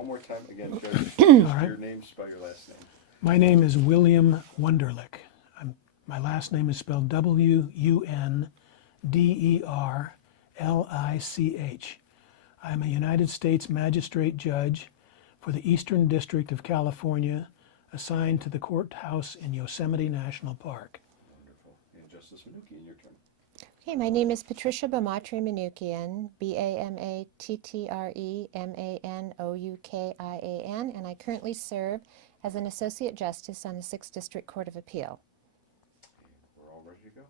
one more time again, Judge. All right. Your name, spell your last name. My name is William Wunderlich. My last name is spelled W-U-N-D-E-R-L-I-C-H. I am a United States Magistrate Judge for the Eastern District of California, assigned to the courthouse in Yosemite National Park. Wonderful. And Justice Manukian, your turn. Okay, my name is Patricia Bamatre-Manukian, B-A-M-A-T-T-R-E-M-A-N-O-U-K-I-A-N, and I currently serve as an Associate Justice on the 6th District Court of Appeal. We're all ready to go.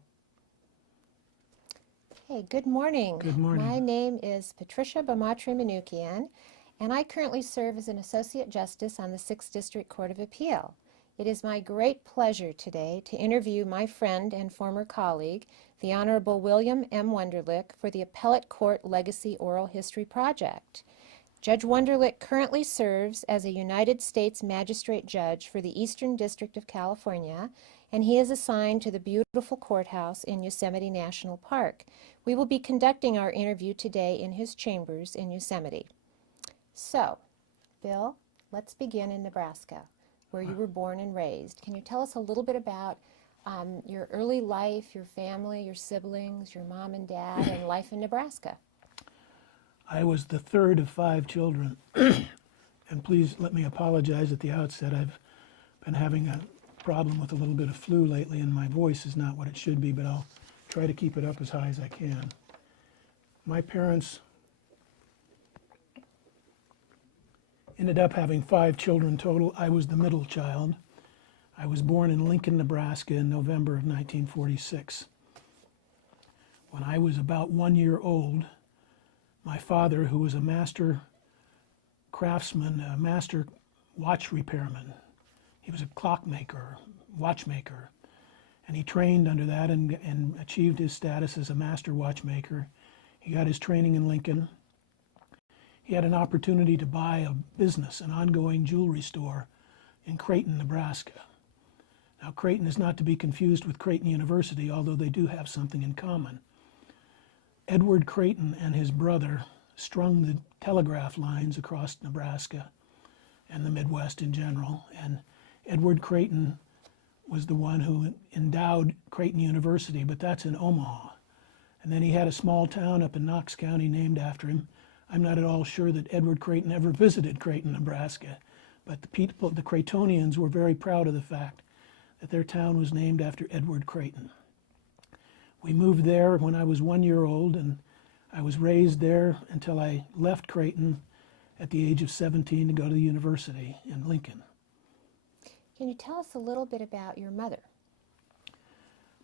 Hey, good morning. Good morning. My name is Patricia Bamatre-Manukian, and I currently serve as an Associate Justice on the 6th District Court of Appeal. It is my great pleasure today to interview my friend and former colleague, the Honorable William M. Wunderlich, for the Appellate Court Legacy Oral History Project. Judge Wunderlich currently serves as a United States Magistrate Judge for the Eastern District of California, and he is assigned to the beautiful courthouse in Yosemite National Park. We will be conducting our interview today in his chambers in Yosemite. So, Bill, let's begin in Nebraska, where you were born and raised. Can you tell us a little bit about your early life, your family, your siblings, your mom and dad, and life in Nebraska? I was the third of 5 children, and please let me apologize at the outset. I've been having a problem with a little bit of flu lately, and my voice is not what it should be, but I'll try to keep it up as high as I can. My parents ended up having 5 children total. I was the middle child. I was born in Lincoln, Nebraska in November of 1946. When I was about 1 year old, my father, who was a master craftsman, a master watch repairman, he was a clockmaker, watchmaker, and he trained under that and achieved his status as a master watchmaker. He got his training in Lincoln. He had an opportunity to buy a business, an ongoing jewelry store in Creighton, Nebraska. Now, Creighton is not to be confused with Creighton University, although they do have something in common. Edward Creighton and his brother strung the telegraph lines across Nebraska and the Midwest in general, and Edward Creighton was the one who endowed Creighton University, but that's in Omaha. And then he had a small town up in Knox County named after him. I'm not at all sure that Edward Creighton ever visited Creighton, Nebraska, but the people, the Creightonians, were very proud of the fact that their town was named after Edward Creighton. We moved there when I was 1 year old, and I was raised there until I left Creighton at the age of 17 to go to the university in Lincoln. Can you tell us a little bit about your mother?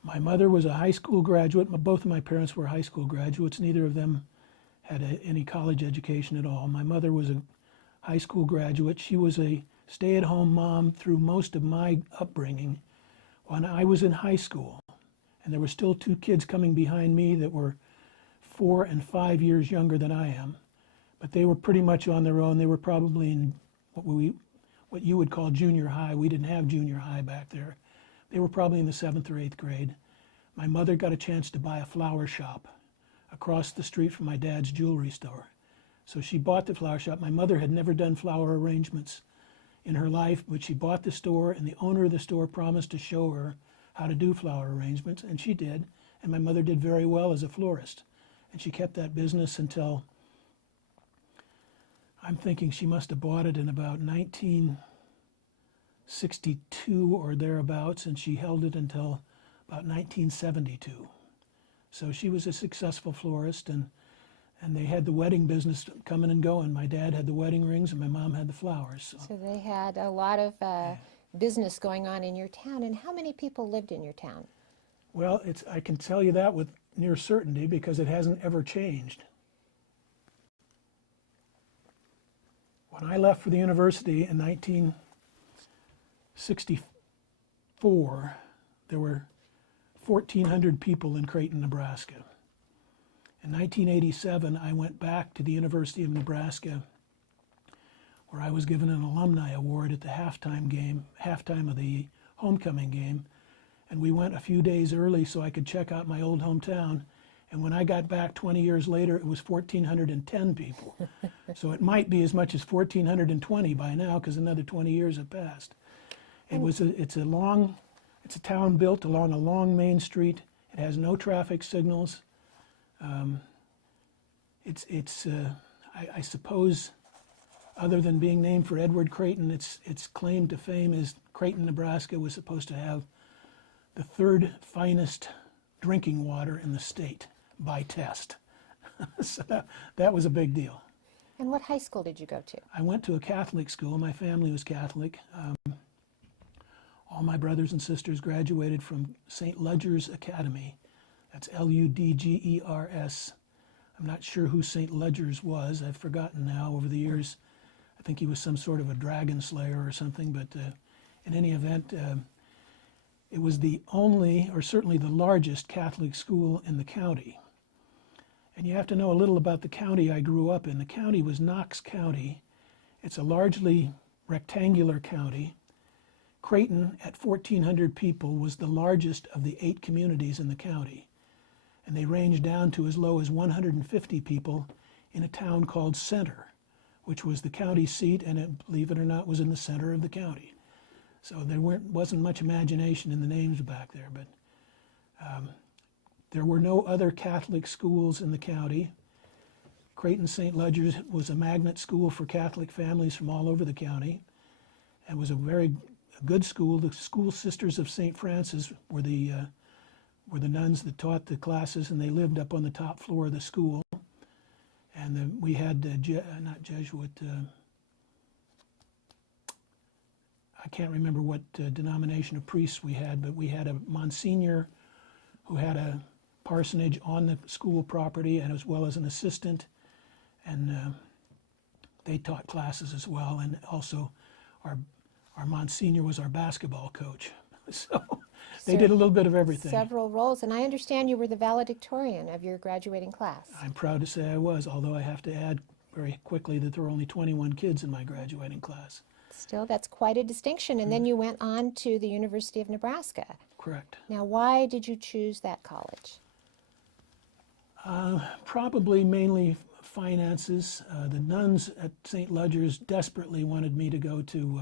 My mother was a high school graduate. Both of my parents were high school graduates. Neither of them had any college education at all. My mother was a high school graduate. She was a stay-at-home mom through most of my upbringing. When I was in high school, and there were still 2 kids coming behind me that were 4 and 5 years younger than I am, but they were pretty much on their own. They were probably in what you would call junior high. We didn't have junior high back there. They were probably in the 7th or 8th grade. My mother got a chance to buy a flower shop across the street from my dad's jewelry store. So she bought the flower shop. My mother had never done flower arrangements in her life, but she bought the store, and the owner of the store promised to show her how to do flower arrangements, and she did. And my mother did very well as a florist. And she kept that business until, I'm thinking she must have bought it in about 1962 or thereabouts, and she held it until about 1972. So she was a successful florist, and they had the wedding business coming and going. My dad had the wedding rings, and my mom had the flowers. So they had a lot of business going on in your town. And how many people lived in your town? Well, I can tell you that with near certainty because it hasn't ever changed. When I left for the university in 1964, there were 1,400 people in Creighton, Nebraska. In 1987, I went back to the University of Nebraska, where I was given an alumni award at the halftime of the homecoming game. And we went a few days early so I could check out my old hometown. And when I got back 20 years later, it was 1,410 people. So it might be as much as 1,420 by now, because another 20 years have passed. It's a town built along a long main street. It has no traffic signals. I suppose, other than being named for Edward Creighton, its claim to fame is Creighton, Nebraska was supposed to have the third finest drinking water in the state by test. So that was a big deal. And what high school did you go to? I went to a Catholic school. My family was Catholic. All my brothers and sisters graduated from St. Ludger's Academy. That's Ludgers. I'm not sure who St. Ludger's was. I've forgotten now over the years. I think he was some sort of a dragon slayer or something, but in any event, it was the only, or certainly the largest, Catholic school in the county. And you have to know a little about the county I grew up in. The county was Knox County. It's a largely rectangular county. Creighton, at 1,400 people, was the largest of the 8 communities in the county. And they ranged down to as low as 150 people in a town called Center, which was the county seat, and it, believe it or not, was in the center of the county. So there wasn't much imagination in the names back there, but there were no other Catholic schools in the county. Creighton St. Ludger's was a magnet school for Catholic families from all over the county. It was a very good school. The School Sisters of St. Francis were the nuns that taught the classes, and they lived up on the top floor of the school. And we had, not Jesuit, I can't remember what denomination of priests we had, but we had a Monsignor who had a parsonage on the school property, and as well as an assistant, and they taught classes as well. And also our Monsignor was our basketball coach. So they did a little bit of everything. Several roles, and I understand you were the valedictorian of your graduating class. I'm proud to say I was, although I have to add very quickly that there were only 21 kids in my graduating class. Still, that's quite a distinction. And then you went on to the University of Nebraska. Correct. Now, why did you choose that college? Probably mainly finances. The nuns at St. Ludger's desperately wanted me to go to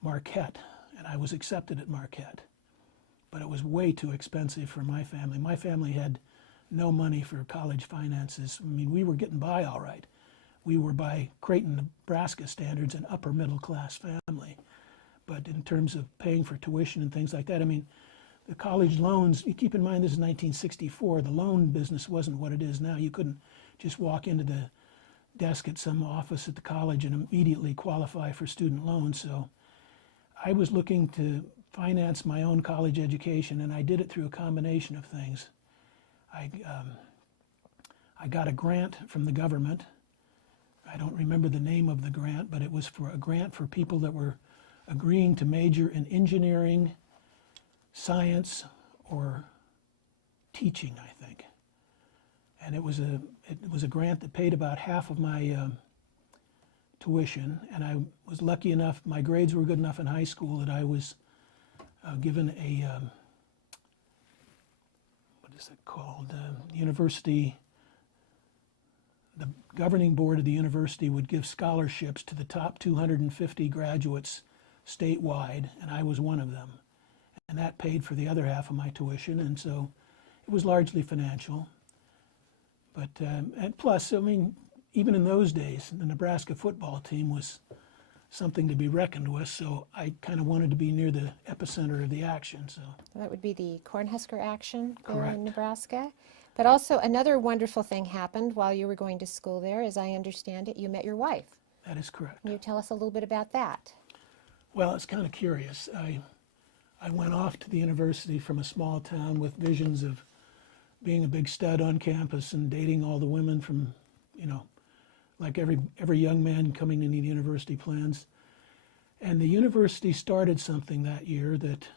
Marquette, and I was accepted at Marquette. But it was way too expensive for my family. My family had no money for college finances. I mean, we were getting by all right. We were, by Creighton, Nebraska standards, an upper middle class family. But in terms of paying for tuition and things like that, I mean, the college loans, you keep in mind this is 1964, the loan business wasn't what it is now. You couldn't just walk into the desk at some office at the college and immediately qualify for student loans. So I was looking to finance my own college education, and I did it through a combination of things. I got a grant from the government. I don't remember the name of the grant, but it was for a grant for people that were agreeing to major in engineering, science, or teaching, I think. And it was a grant that paid about half of my tuition, and I was lucky enough, my grades were good enough in high school that I was given a, what is it called, university, the governing board of the university would give scholarships to the top 250 graduates statewide, and I was one of them. And that paid for the other half of my tuition, and so it was largely financial. But, and plus, I mean, even in those days, the Nebraska football team was something to be reckoned with, so I kind of wanted to be near the epicenter of the action. So That would be the Cornhusker action there Correct. in Nebraska. But also another wonderful thing happened while you were going to school there. As I understand it, you met your wife. that is correct. Can you tell us a little bit about that? Well, it's kind of curious. I went off to the university from a small town with visions of being a big stud on campus and dating all the women from, you know, like every young man coming into the university plans. And the university started something that year that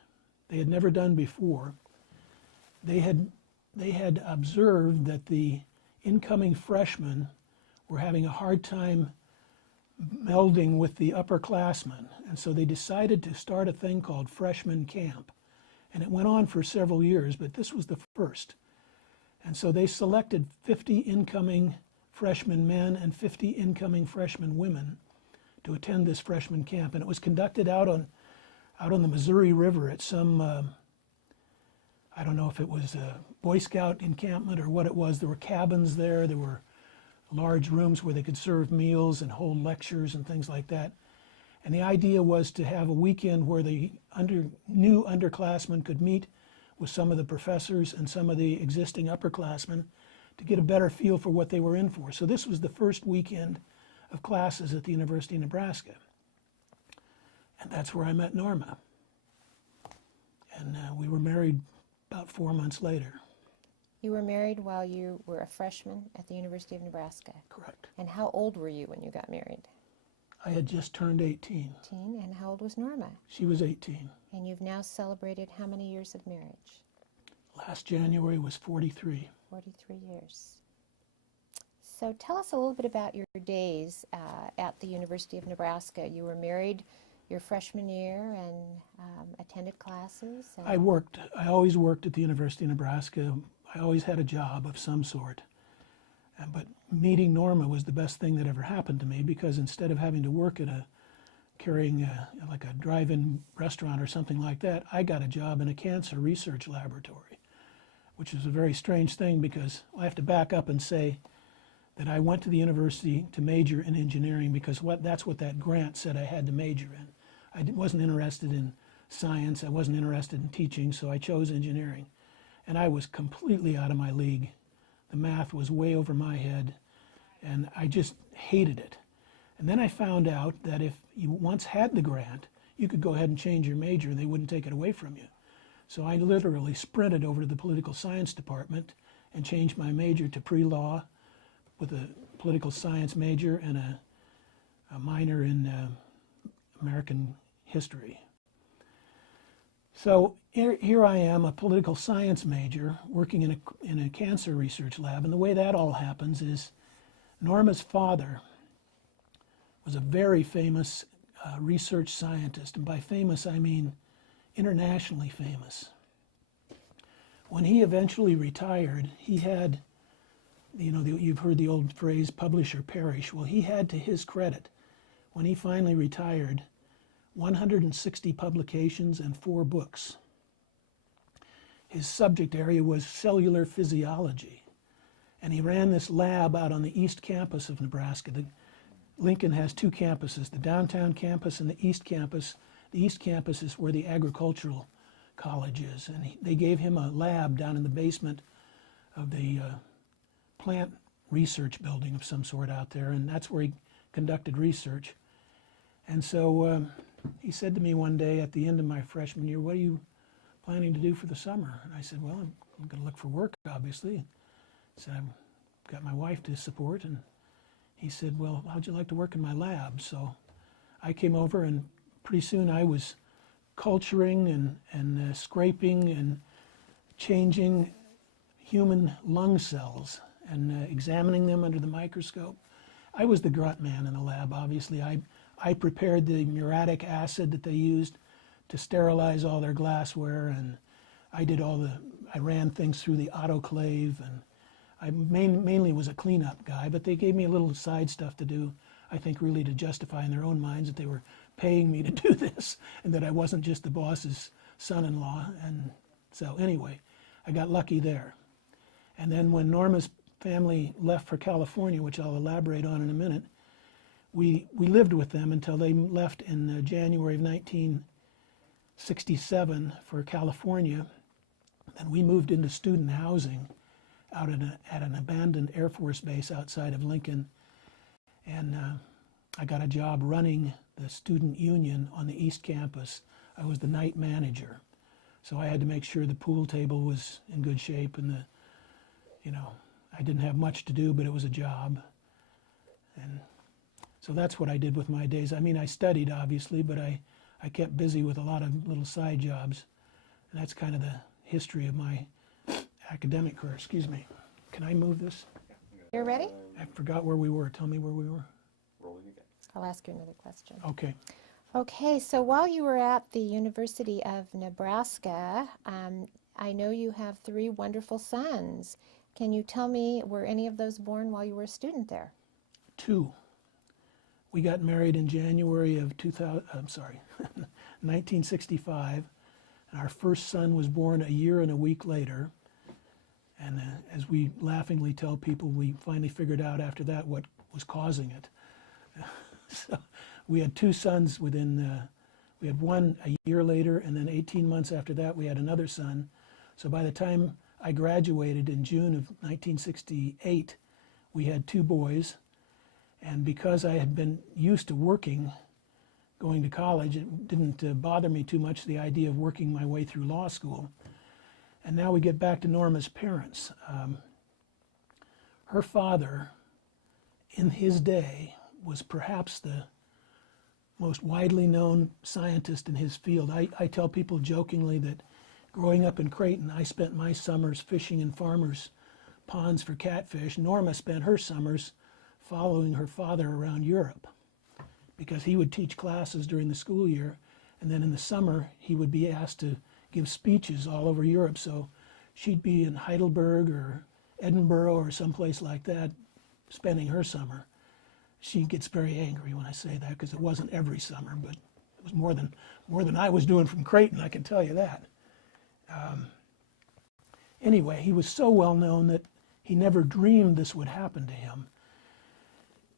they had never done before. They had observed that the incoming freshmen were having a hard time melding with the upperclassmen. And so they decided to start a thing called freshman camp. And it went on for several years, but this was the first. And so they selected 50 incoming freshman men and 50 incoming freshman women to attend this freshman camp. And it was conducted out on the Missouri River at some, I don't know if it was a Boy Scout encampment or what it was. There were cabins there. There were large rooms where they could serve meals and hold lectures and things like that. And the idea was to have a weekend where the new underclassmen could meet with some of the professors and some of the existing upperclassmen to get a better feel for what they were in for. So this was the first weekend of classes at the University of Nebraska. And that's where I met Norma. And we were married about 4 months later. You were married while you were a freshman at the University of Nebraska. Correct. And how old were you when you got married? I had just turned 18. 18. And how old was Norma? She was 18. And you've now celebrated how many years of marriage? Last January was 43. 43 years. So tell us a little bit about your days at the University of Nebraska. You were married your freshman year and attended classes? And I always worked at the University of Nebraska. I always had a job of some sort. But meeting Norma was the best thing that ever happened to me, because instead of having to work at carrying like a drive-in restaurant or something like that, I got a job in a cancer research laboratory, which is a very strange thing, because I have to back up and say that I went to the university to major in engineering because that's what that grant said I had to major in. I wasn't interested in science, I wasn't interested in teaching, so I chose engineering. And I was completely out of my league. The math was way over my head, and I just hated it. And then I found out that if you once had the grant, you could go ahead and change your major and they wouldn't take it away from you. So I literally sprinted over to the political science department and changed my major to pre-law with a political science major and a minor in American history. So here I am, a political science major, working in a cancer research lab. And the way that all happens is Norma's father was a very famous research scientist. And by famous, I mean internationally famous. When he eventually retired, he had, you've heard the old phrase, publish or perish. Well, he had, to his credit, when he finally retired, 160 publications and 4 books. His subject area was cellular physiology. And he ran this lab out on the East Campus of Nebraska. Lincoln has 2 campuses, the downtown campus and the East Campus. The East Campus is where the agricultural college is. And they gave him a lab down in the basement of the plant research building of some sort out there. And that's where he conducted research. And so he said to me one day at the end of my freshman year, "What are you planning to do for the summer?" And I said, "Well, I'm going to look for work, obviously." So I've got my wife to support. And he said, "Well, how'd you like to work in my lab?" So I came over, and pretty soon I was culturing and scraping and changing human lung cells and examining them under the microscope. I was the grunt man in the lab, obviously. I prepared the muriatic acid that they used to sterilize all their glassware, and I ran things through the autoclave, and I mainly was a cleanup guy, but they gave me a little side stuff to do, I think really to justify in their own minds that they were paying me to do this, and that I wasn't just the boss's son-in-law. And so anyway, I got lucky there. And then when Norma's family left for California, which I'll elaborate on in a minute, we lived with them until they left in January of 1967 for California. Then we moved into student housing out at an abandoned Air Force base outside of Lincoln. And I got a job running the student union on the East Campus. I was the night manager. So I had to make sure the pool table was in good shape, and I didn't have much to do, but it was a job. And so that's what I did with my days. I mean, I studied, obviously, but I kept busy with a lot of little side jobs. And that's kind of the history of my academic career. Excuse me. Can I move this? You're ready? I forgot where we were. Tell me where we were. Rolling again. I'll ask you another question. Okay. Okay, so while you were at the University of Nebraska, I know you have 3 wonderful sons. Can you tell me, were any of those born while you were a student there? 2. We got married in January of 1965, and our first son was born a year and a week later. And as we laughingly tell people, we finally figured out after that what was causing it. So we had 2 sons within, we had one a year later, and then 18 months after that we had another son. So by the time I graduated in June of 1968, we had 2 boys. And because I had been used to working, going to college, it didn't bother me too much, the idea of working my way through law school. And now we get back to Norma's parents. Her father, in his day, was perhaps the most widely known scientist in his field. I tell people jokingly that growing up in Creighton, I spent my summers fishing in farmers' ponds for catfish. Norma spent her summers following her father around Europe because he would teach classes during the school year, and then in the summer he would be asked to give speeches all over Europe. So she'd be in Heidelberg or Edinburgh or someplace like that spending her summer. She gets very angry when I say that because it wasn't every summer, but it was more than I was doing from Creighton, I can tell you that. Anyway, he was so well known that he never dreamed this would happen to him.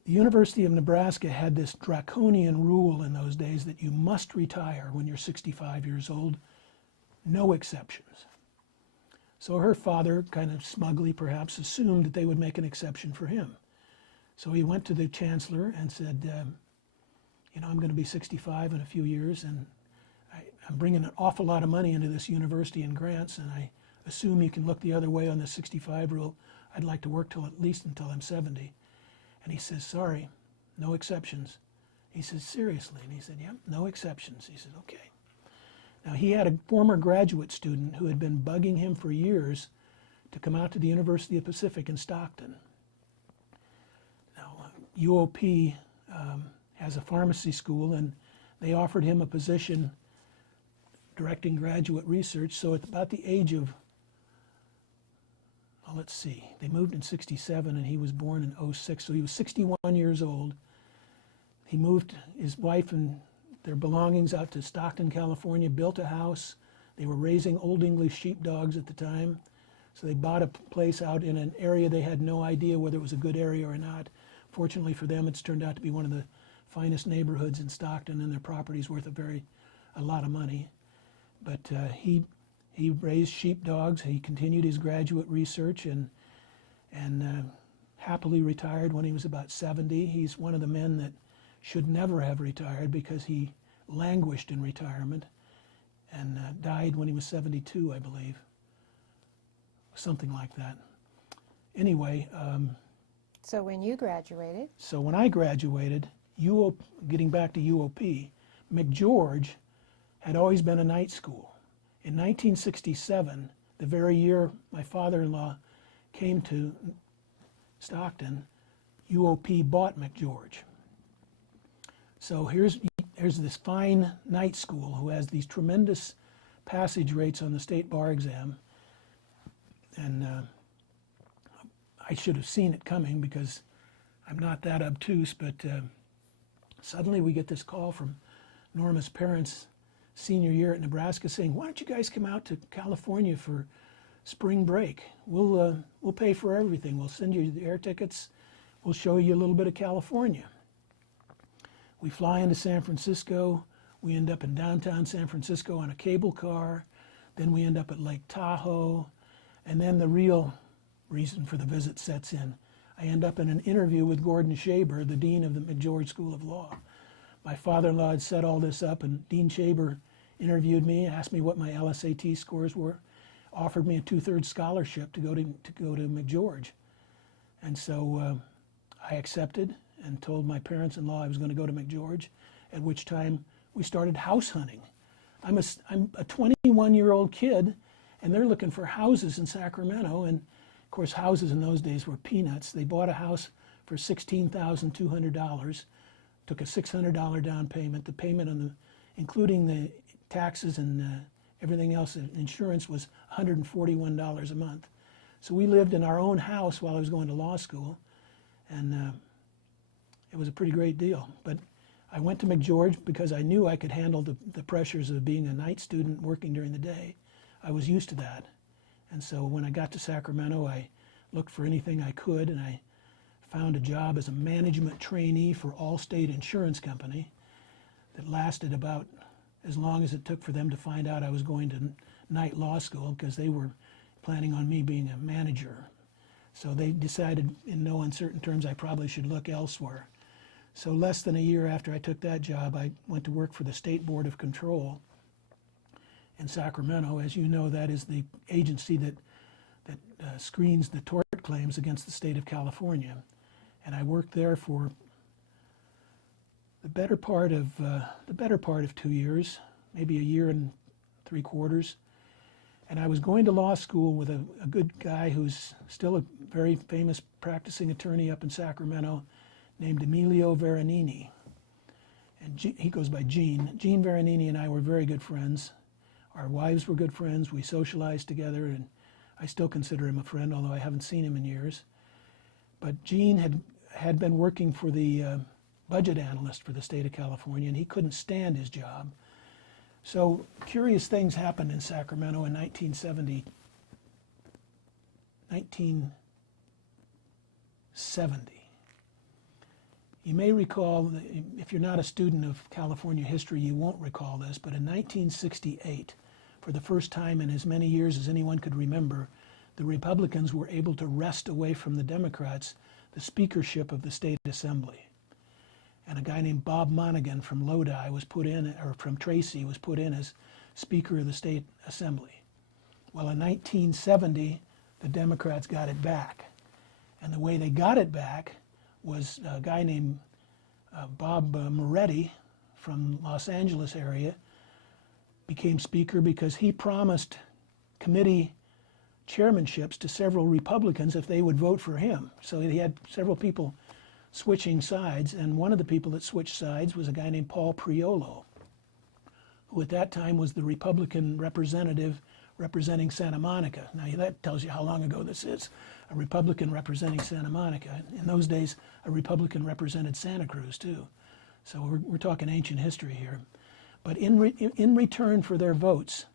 The University of Nebraska had this draconian rule in those days that you must retire when you're 65 years old, no exceptions. So her father, kind of smugly perhaps, assumed that they would make an exception for him. So he went to the chancellor and said, you know, I'm going to be 65 in a few years, and I'm bringing an awful lot of money into this university in grants, and I assume you can look the other way on the 65 rule. I'd like to work till at least until I'm 70. And he says, sorry, no exceptions. He says, seriously? And he said, yeah, no exceptions. He said, okay. Now, he had a former graduate student who had been bugging him for years to come out to the University of Pacific in Stockton. Now, UOP has a pharmacy school, and they offered him a position directing graduate research. So at about the age of, well, let's see, they moved in 67 and he was born in 06, so he was 61 years old. He moved his wife and their belongings out to Stockton, California, built a house. They were raising Old English sheepdogs at the time, so they bought a place out in an area they had no idea whether it was a good area or not. Fortunately for them, it's turned out to be one of the finest neighborhoods in Stockton, and their property's worth a lot of money. But he raised sheepdogs. He continued his graduate research and happily retired when he was about 70. He's one of the men that should never have retired because he languished in retirement and died when he was 72, I believe. Something like that. Anyway. So when you graduated? So when I graduated, getting back to UOP, McGeorge had always been a night school. In 1967, the very year my father-in-law came to Stockton, UOP bought McGeorge. So here's this fine night school who has these tremendous passage rates on the state bar exam. And I should have seen it coming because I'm not that obtuse, but suddenly we get this call from Norma's parents senior year at Nebraska saying, why don't you guys come out to California for spring break? We'll pay for everything. We'll send you the air tickets. We'll show you a little bit of California. We fly into San Francisco. We end up in downtown San Francisco on a cable car. Then we end up at Lake Tahoe. And then the real reason for the visit sets in. I end up in an interview with Gordon Shaber, the dean of the McGeorge School of Law. My father-in-law had set all this up, and Dean Shaber interviewed me, asked me what my LSAT scores were, offered me a 2/3 scholarship to go to McGeorge. And so I accepted and told my parents-in-law I was going to go to McGeorge, at which time we started house hunting. I'm a 21-year-old kid, and they're looking for houses in Sacramento, and of course houses in those days were peanuts. They bought a house for $16,200, took a $600 down payment. The payment on including the taxes and everything else, insurance, was $141 a month. So we lived in our own house while I was going to law school, and it was a pretty great deal. But I went to McGeorge because I knew I could handle the pressures of being a night student working during the day. I was used to that. And so when I got to Sacramento, I looked for anything I could, and I found a job as a management trainee for Allstate Insurance Company that lasted about as long as it took for them to find out I was going to night law school, because they were planning on me being a manager. So they decided in no uncertain terms I probably should look elsewhere. So less than a year after I took that job, I went to work for the State Board of Control in Sacramento. As you know, that is the agency that screens the tort claims against the state of California. And I worked there for the better part of 2 years, maybe a year and 3/4. And I was going to law school with a good guy who's still a very famous practicing attorney up in Sacramento, named Emilio Veronini. And he goes by Gene. Gene Veronini and I were very good friends. Our wives were good friends. We socialized together, and I still consider him a friend, although I haven't seen him in years. But Gene had been working for the budget analyst for the state of California, and he couldn't stand his job. So curious things happened in Sacramento in 1970. You may recall, if you're not a student of California history, you won't recall this, but in 1968, for the first time in as many years as anyone could remember, the Republicans were able to wrest away from the Democrats the speakership of the state assembly. And a guy named Bob Monaghan from Lodi was put in, or from Tracy was put in as Speaker of the State Assembly. Well, in 1970, the Democrats got it back. And the way they got it back was a guy named Bob Moretti from Los Angeles area became Speaker because he promised committee chairmanships to several Republicans if they would vote for him. So he had several people switching sides, and one of the people that switched sides was a guy named Paul Priolo, who at that time was the Republican representative representing Santa Monica. Now that tells you how long ago this is. A Republican representing Santa Monica. In those days, a Republican represented Santa Cruz too. So we're talking ancient history here. But in return for their votes,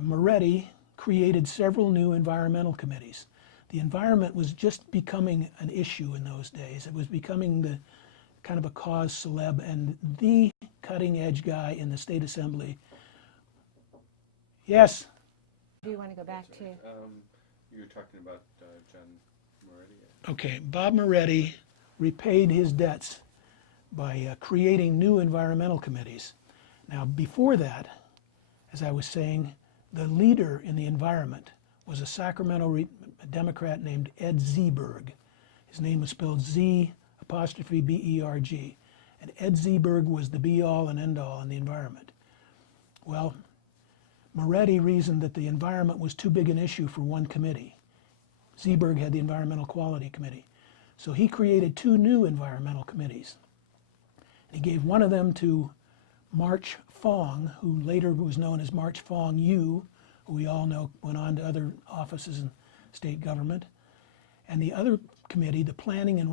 Moretti created several new environmental committees. The environment was just becoming an issue in those days. It was becoming the kind of a cause celeb, and the cutting edge guy in the state assembly. Yes? Do you want to go back to? You were talking about John Moretti. Okay, Bob Moretti repaid his debts by creating new environmental committees. Now, before that, as I was saying, the leader in the environment was a Sacramento Democrat named Ed Zeberg. His name was spelled Z''Berg. And Ed Zeberg was the be-all and end-all in the environment. Well, Moretti reasoned that the environment was too big an issue for one committee. Zeberg had the Environmental Quality Committee. So he created two new environmental committees. He gave one of them to March Fong, who later was known as March Fong Yu, who we all know went on to other offices in state government. And the other committee, the Planning and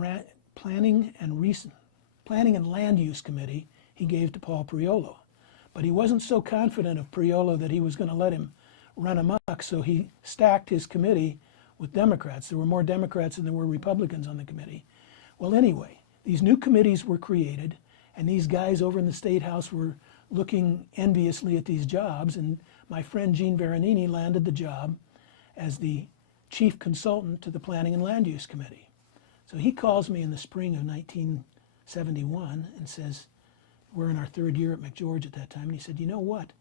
Land Use Committee, he gave to Paul Priolo. But he wasn't so confident of Priolo that he was going to let him run amok, so he stacked his committee with Democrats. There were more Democrats than there were Republicans on the committee. Well, anyway, these new committees were created, and these guys over in the State House were looking enviously at these jobs, and my friend Gene Veronini landed the job as the chief consultant to the Planning and Land Use Committee. So he calls me in the spring of 1971 and says, we're in our third year at McGeorge at that time, and he said, you know what?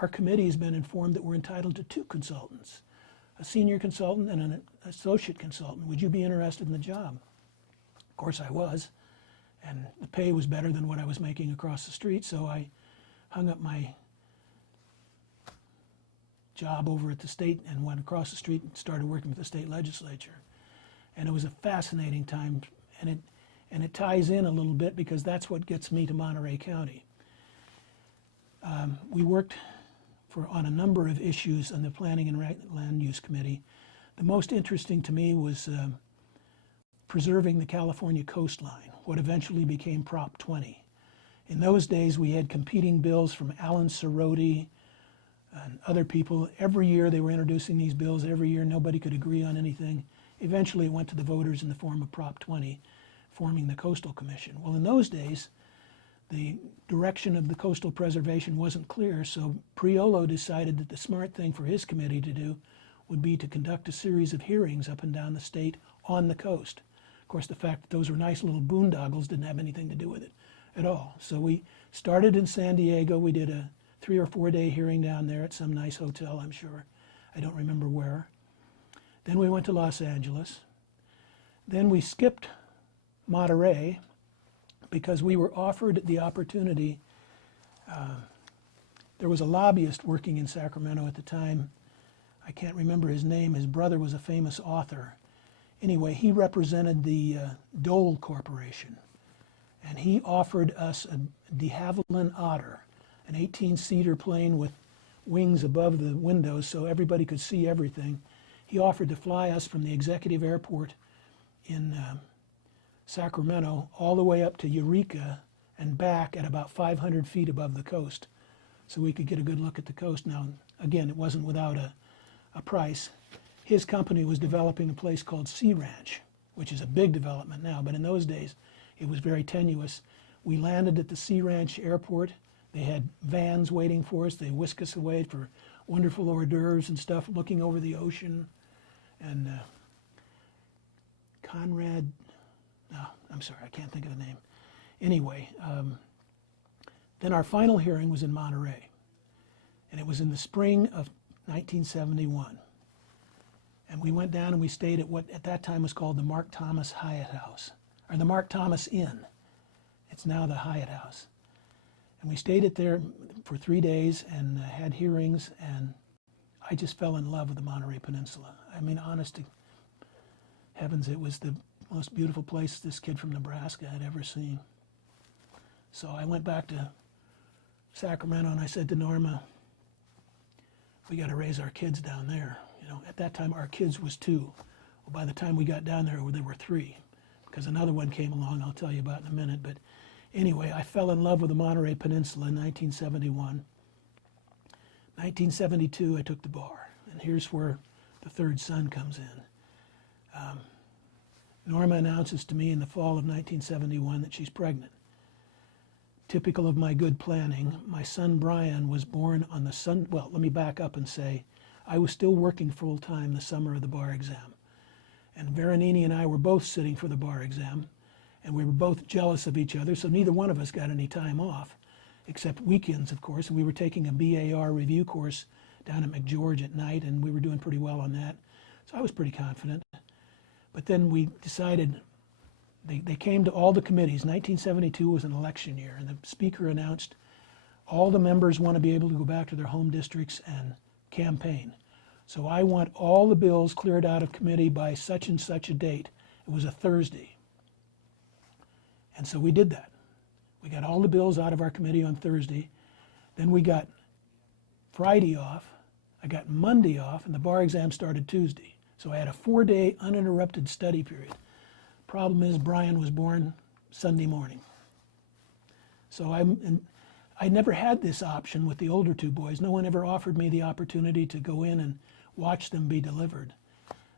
Our committee has been informed that we're entitled to two consultants, a senior consultant and an associate consultant. Would you be interested in the job? Of course I was, and the pay was better than what I was making across the street, so I hung up my job over at the state and went across the street and started working with the state legislature. And it was a fascinating time, and it ties in a little bit because that's what gets me to Monterey County. We worked on a number of issues on the Planning and Land Use Committee. The most interesting to me was preserving the California coastline, what eventually became Prop 20. In those days, we had competing bills from Alan Cerroti and other people. Every year they were introducing these bills. Every year nobody could agree on anything. Eventually it went to the voters in the form of Prop 20, forming the Coastal Commission. Well, in those days, the direction of the coastal preservation wasn't clear, so Priolo decided that the smart thing for his committee to do would be to conduct a series of hearings up and down the state on the coast. Of course, the fact that those were nice little boondoggles didn't have anything to do with it at all. So we started in San Diego. We did a 3 or 4 day hearing down there at some nice hotel, I'm sure. I don't remember where. Then we went to Los Angeles. Then we skipped Monterey because we were offered the opportunity. There was a lobbyist working in Sacramento at the time. I can't remember his name. His brother was a famous author. Anyway, he represented the Dole Corporation. And he offered us a de Havilland Otter, an 18-seater plane with wings above the windows so everybody could see everything. He offered to fly us from the executive airport in Sacramento all the way up to Eureka and back at about 500 feet above the coast so we could get a good look at the coast. Now, again, it wasn't without a price. His company was developing a place called Sea Ranch, which is a big development now, but in those days it was very tenuous. We landed at the Sea Ranch airport. They had vans waiting for us. They whisked us away for wonderful hors d'oeuvres and stuff, looking over the ocean. And Conrad, no, I'm sorry, I can't think of the name. Anyway, then our final hearing was in Monterey. And it was in the spring of 1971. And we went down and we stayed at what at that time was called the Mark Thomas Hyatt House, or the Mark Thomas Inn. It's now the Hyatt House. And we stayed at there for 3 days and had hearings, and I just fell in love with the Monterey Peninsula. I mean, honest to heavens, it was the most beautiful place this kid from Nebraska had ever seen. So I went back to Sacramento and I said to Norma, we got to raise our kids down there. You know, at that time our kids was 2. Well, by the time we got down there were 3, because another one came along I'll tell you about in a minute. But anyway, I fell in love with the Monterey Peninsula in 1971. 1972, I took the bar, and here's where the third son comes in. Norma announces to me in the fall of 1971 that she's pregnant. Typical of my good planning, my son Brian was born on the well, let me back up and say, I was still working full-time the summer of the bar exam. And Veronini and I were both sitting for the bar exam, and we were both jealous of each other, so neither one of us got any time off, except weekends, of course. And we were taking a BAR review course down at McGeorge at night, and we were doing pretty well on that. So I was pretty confident. But then we decided, they came to all the committees. 1972 was an election year, and the speaker announced all the members want to be able to go back to their home districts and campaign. So I want all the bills cleared out of committee by such and such a date. It was a Thursday. And so we did that. We got all the bills out of our committee on Thursday. Then we got Friday off. I got Monday off, and the bar exam started Tuesday. So I had a 4-day uninterrupted study period. Problem is, Brian was born Sunday morning. So I never had this option with the older 2 boys. No one ever offered me the opportunity to go in and watch them be delivered.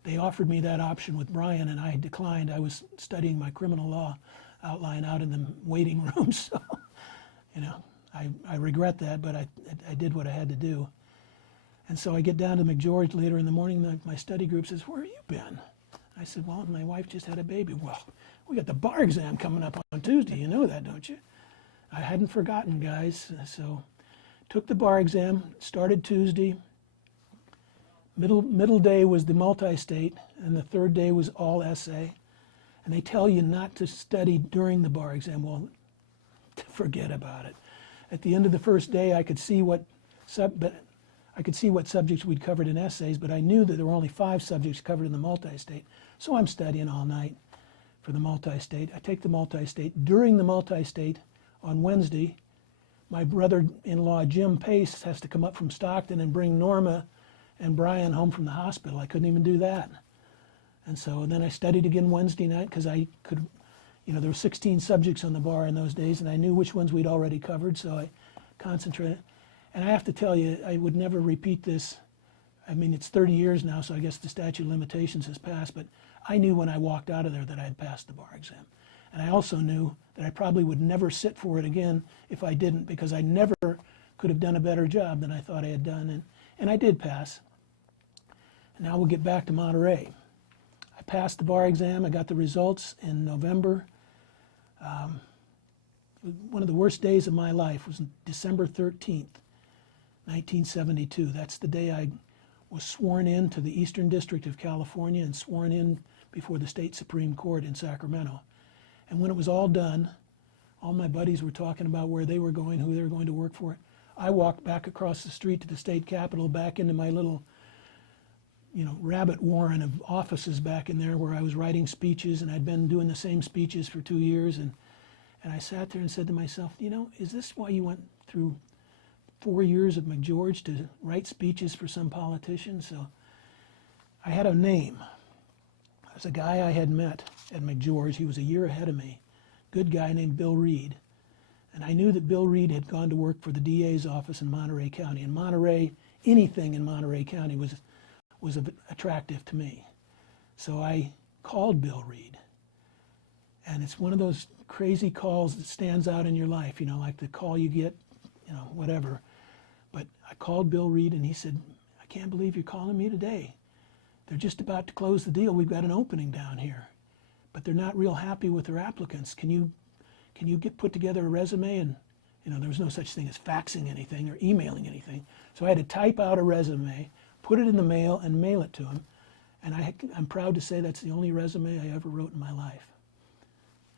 They offered me that option with Brian, and I declined. I was studying my criminal law outline out in the waiting room, so, you know, I regret that, but I did what I had to do. And so I get down to McGeorge later in the morning, my study group says, where have you been? I said, well, my wife just had a baby. Well, we got the bar exam coming up on Tuesday. You know that, don't you? I hadn't forgotten, guys. So took the bar exam, started Tuesday. Middle day was the multi-state, and the third day was all essay. And they tell you not to study during the bar exam. Well, forget about it. At the end of the first day, I could see what subjects we'd covered in essays, but I knew that there were only 5 subjects covered in the multi-state. So I'm studying all night for the multi-state. I take the multi-state. During the multi-state on Wednesday, my brother-in-law Jim Pace has to come up from Stockton and bring Norma and Brian home from the hospital. I couldn't even do that. And so then I studied again Wednesday night because I could, there were 16 subjects on the bar in those days, and I knew which ones we'd already covered, so I concentrated. And I have to tell you, I would never repeat this. I mean, it's 30 years now, so I guess the statute of limitations has passed, but I knew when I walked out of there that I had passed the bar exam. And I also knew that I probably would never sit for it again if I didn't, because I never could have done a better job than I thought I had done. And I did pass. And now we'll get back to Monterey. I passed the bar exam. I got the results in November. One of the worst days of my life was December 13th, 1972. That's the day I was sworn in to the Eastern District of California and sworn in before the state Supreme Court in Sacramento. And when it was all done, all my buddies were talking about where they were going, who they were going to work for. I walked back across the street to the state capitol, back into my little, rabbit warren of offices back in there where I was writing speeches, and I'd been doing the same speeches for 2 years. And I sat there and said to myself, is this why you went through 4 years of McGeorge to write speeches for some politician? So I had a name. There was a guy I had met at McGeorge. He was a year ahead of me. Good guy named Bill Reed. And I knew that Bill Reed had gone to work for the DA's office in Monterey County. And Monterey, anything in Monterey County was attractive to me. So I called Bill Reed. And it's one of those crazy calls that stands out in your life, like the call you get, whatever. But I called Bill Reed and he said, "I can't believe you're calling me today. They're just about to close the deal. We've got an opening down here, but they're not real happy with their applicants. Can you put together a resume?" And there was no such thing as faxing anything or emailing anything. So I had to type out a resume, put it in the mail, and mail it to him. And I'm proud to say that's the only resume I ever wrote in my life.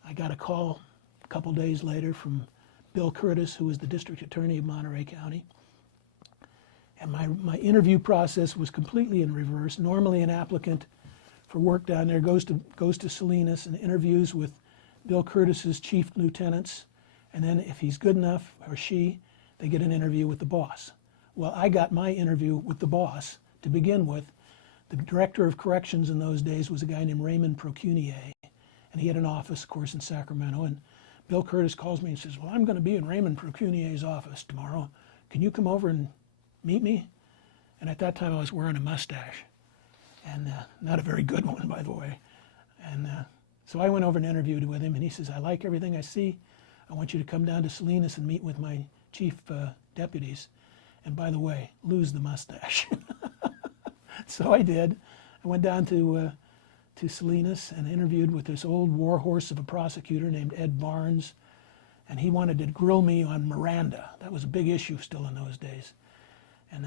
I got a call a couple days later from Bill Curtis, who was the district attorney of Monterey County. And my interview process was completely in reverse. Normally an applicant for work down there goes to Salinas and interviews with Bill Curtis's chief lieutenants, and then if he's good enough, or she, they get an interview with the boss. Well, I got my interview with the boss to begin with. The director of corrections in those days was a guy named Raymond Procunier, and he had an office, of course, in Sacramento. And Bill Curtis calls me and says, "Well, I'm going to be in Raymond Procunier's office tomorrow. Can you come over and meet me?" And at that time I was wearing a mustache, and not a very good one, by the way. And so I went over and interviewed with him, and he says, "I like everything I see. I want you to come down to Salinas and meet with my chief deputies. And by the way, lose the mustache." So I did. I went down to Salinas and interviewed with this old warhorse of a prosecutor named Ed Barnes, and he wanted to grill me on Miranda. That was a big issue still in those days. And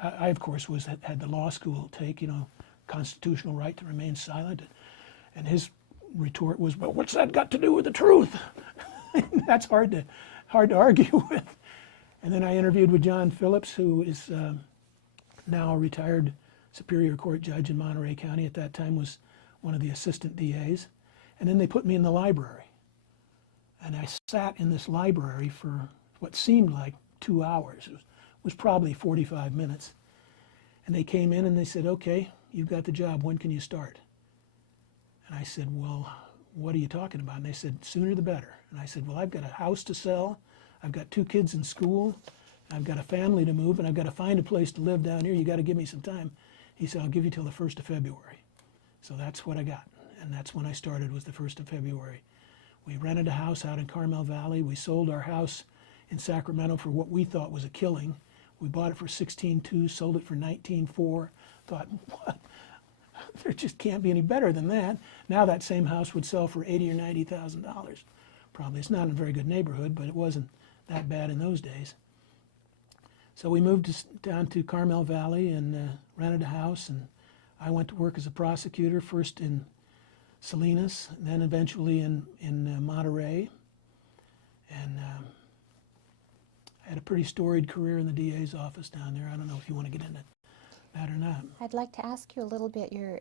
I of course, had the law school take, constitutional right to remain silent. And his retort was, "Well, what's that got to do with the truth?" That's hard to argue with. And then I interviewed with John Phillips, who is now a retired Superior Court judge in Monterey County. At that time was one of the assistant DAs. And then they put me in the library. And I sat in this library for what seemed like 2 hours. It was probably 45 minutes. And they came in and they said, "Okay, you've got the job. When can you start?" And I said, "Well, what are you talking about?" And they said, "Sooner the better." And I said, "Well, I've got a house to sell. I've got 2 kids in school. I've got a family to move, and I've got to find a place to live down here. You got to give me some time." He said, "I'll give you till the 1st of February. So that's what I got. And that's when I started, was the 1st of February. We rented a house out in Carmel Valley. We sold our house in Sacramento for what we thought was a killing. We bought it for $16,200, sold it for $19,400. Thought, what? There just can't be any better than that. Now that same house would sell for $80,000 or $90,000. Probably. It's not in a very good neighborhood, but it wasn't that bad in those days. So we moved down to Carmel Valley and rented a house, and I went to work as a prosecutor, first in Salinas, then eventually in Monterey. And I had a pretty storied career in the DA's office down there. I don't know if you want to get into that or not. I'd like to ask you a little bit. Your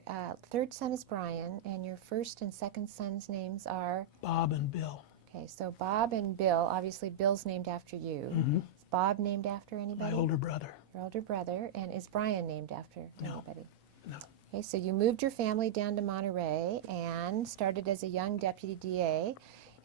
third son is Brian, and your first and second son's names are? Bob and Bill. Okay, so Bob and Bill, obviously Bill's named after you. Mhm. Is Bob named after anybody? My older brother. Your older brother. And is Brian named after No. anybody? No. Okay, so you moved your family down to Monterey and started as a young deputy DA.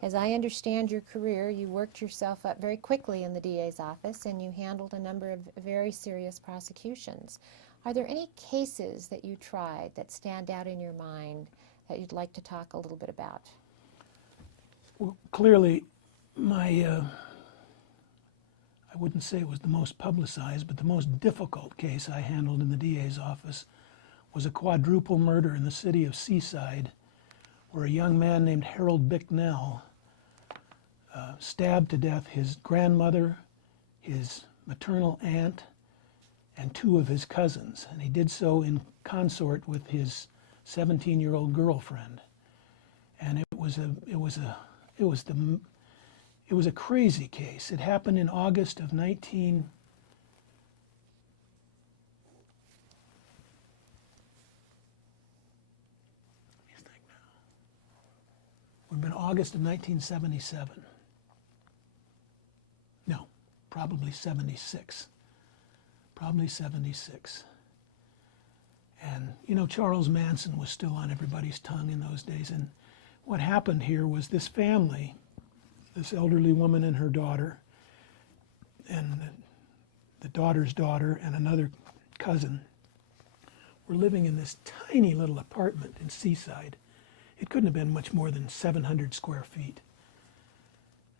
As I understand your career, you worked yourself up very quickly in the DA's office and you handled a number of very serious prosecutions. Are there any cases that you tried that stand out in your mind that you'd like to talk a little bit about? Well, clearly, I wouldn't say it was the most publicized, but the most difficult case I handled in the DA's office was a quadruple murder in the city of Seaside, where a young man named Harold Bicknell stabbed to death his grandmother, his maternal aunt, and two of his cousins, and he did so in consort with his 17-year-old girlfriend. And it was a crazy case. It happened in August of 19. Would have been August of 1977. No, probably 76. Probably 76. And, you know, Charles Manson was still on everybody's tongue in those days. And what happened here was this family, this elderly woman and her daughter, and the daughter's daughter and another cousin, were living in this tiny little apartment in Seaside. It couldn't have been much more than 700 square feet.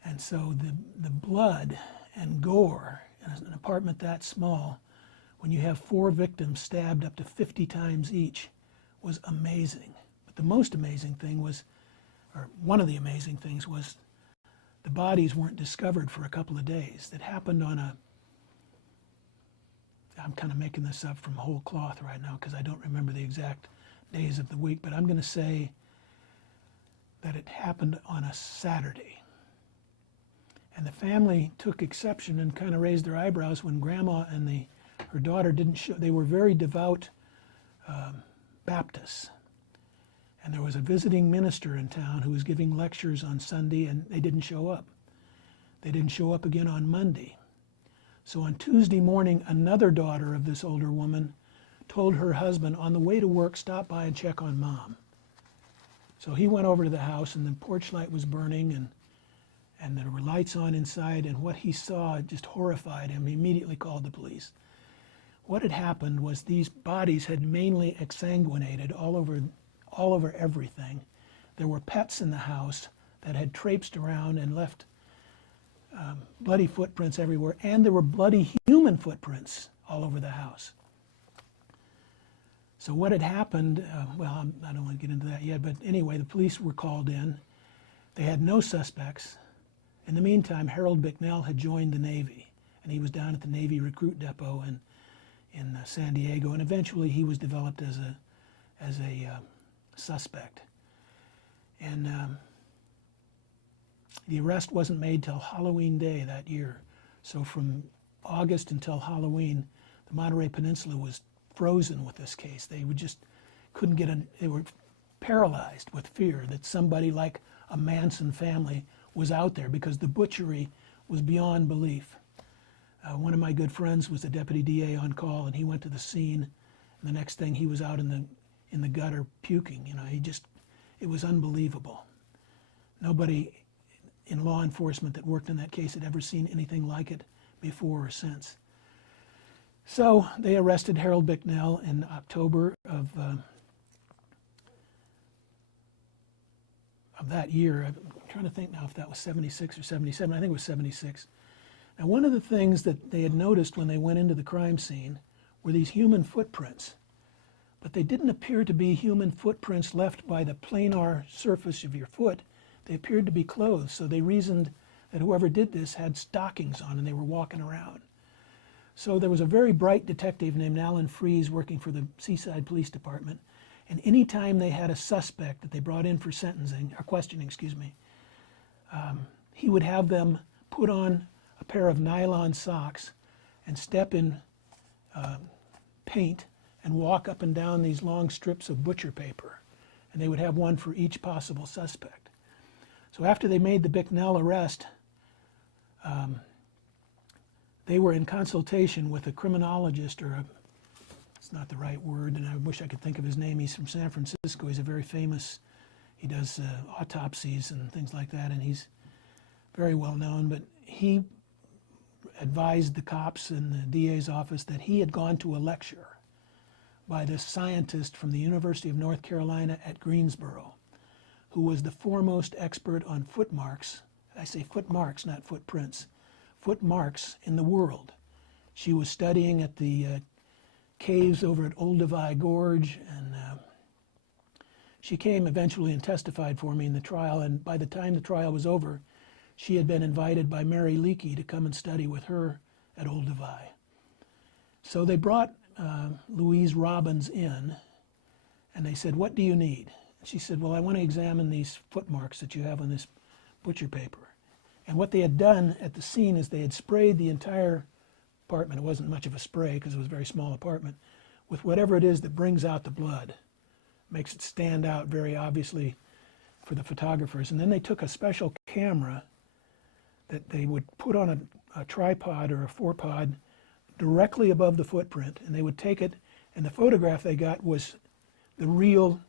And so the blood and gore in an apartment that small, when you have 4 victims stabbed up to 50 times each, was amazing. But the most amazing thing was, or one of the amazing things was, the bodies weren't discovered for a couple of days. That happened on I'm kind of making this up from whole cloth right now because I don't remember the exact days of the week, but I'm going to say that it happened on a Saturday. And the family took exception and kind of raised their eyebrows when Grandma and her daughter didn't show. They were very devout Baptists. And there was a visiting minister in town who was giving lectures on Sunday, and they didn't show up. They didn't show up again on Monday. So on Tuesday morning, another daughter of this older woman told her husband, on the way to work, stop by and check on Mom. So he went over to the house, and the porch light was burning, and there were lights on inside, and what he saw just horrified him. He immediately called the police. What had happened was these bodies had mainly exsanguinated all over everything. There were pets in the house that had traipsed around and left bloody footprints everywhere, and there were bloody human footprints all over the house. So what had happened, I don't want to get into that yet, but anyway, the police were called in. They had no suspects. In the meantime, Harold Bicknell had joined the Navy, and he was down at the Navy recruit depot in San Diego, and eventually he was developed as a suspect. And the arrest wasn't made till Halloween Day that year. So from August until Halloween, the Monterey Peninsula was frozen with this case. They couldn't get they were paralyzed with fear that somebody like a Manson family was out there, because the butchery was beyond belief. One of my good friends was the deputy DA on call, and he went to the scene, and the next thing he was out in the gutter puking. You know, it was unbelievable. Nobody in law enforcement that worked in that case had ever seen anything like it before or since. So they arrested Harold Bicknell in October of that year. I'm trying to think now if that was 76 or 77. I think it was 76. Now, one of the things that they had noticed when they went into the crime scene were these human footprints. But they didn't appear to be human footprints left by the planar surface of your foot. They appeared to be clothes. So they reasoned that whoever did this had stockings on and they were walking around. So there was a very bright detective named Alan Fries working for the Seaside Police Department. And any time they had a suspect that they brought in for sentencing, or questioning, he would have them put on a pair of nylon socks and step in paint and walk up and down these long strips of butcher paper. And they would have one for each possible suspect. So after they made the Bicknell arrest, they were in consultation with a criminologist, or it's not the right word, and I wish I could think of his name. He's from San Francisco. He's a very famous, he does autopsies and things like that, and he's very well known, but he advised the cops in the DA's office that he had gone to a lecture by this scientist from the University of North Carolina at Greensboro, who was the foremost expert on footmarks. I say footmarks, not footprints. Footmarks in the world. She was studying at the caves over at Olduvai Gorge, and she came eventually and testified for me in the trial, and by the time the trial was over, she had been invited by Mary Leakey to come and study with her at Olduvai. So they brought Louise Robbins in, and they said, "What do you need?" She said, "Well, I want to examine these footmarks that you have on this butcher paper." And what they had done at the scene is they had sprayed the entire apartment. It wasn't much of a spray because it was a very small apartment, with whatever it is that brings out the blood, makes it stand out very obviously for the photographers. And then they took a special camera that they would put on a tripod or a four-pod directly above the footprint, and they would take it, and the photograph they got was the real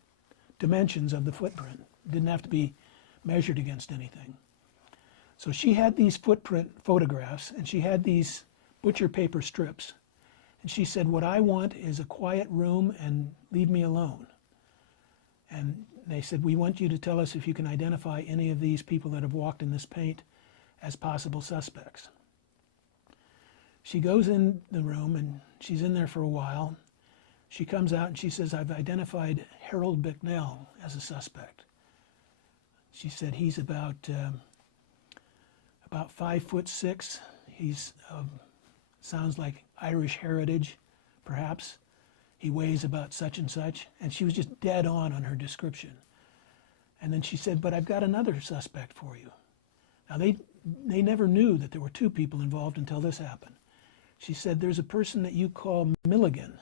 dimensions of the footprint. It didn't have to be measured against anything. So she had these footprint photographs, and she had these butcher paper strips, and she said, "What I want is a quiet room and leave me alone." And they said, "We want you to tell us if you can identify any of these people that have walked in this paint as possible suspects." She goes in the room, and she's in there for a while. She comes out and she says, "I've identified Harold Bicknell as a suspect." She said he's about 5'6". He's sounds like Irish heritage, perhaps. He weighs about such and such, and she was just dead on her description. And then she said, "But I've got another suspect for you." Now they never knew that there were two people involved until this happened. She said, "There's a person that you call Milligan.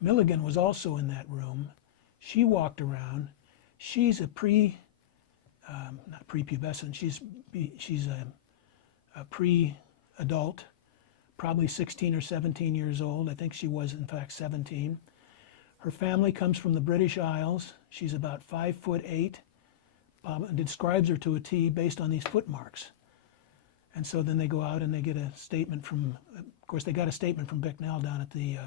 Milligan was also in that room. She walked around. She's a not prepubescent, she's a pre-adult, probably 16 or 17 years old. I think she was, in fact, 17. Her family comes from the British Isles. She's about 5'8", and describes her to a T based on these footmarks. And so then they go out and they get a statement from, of course, they got a statement from Bicknell down at the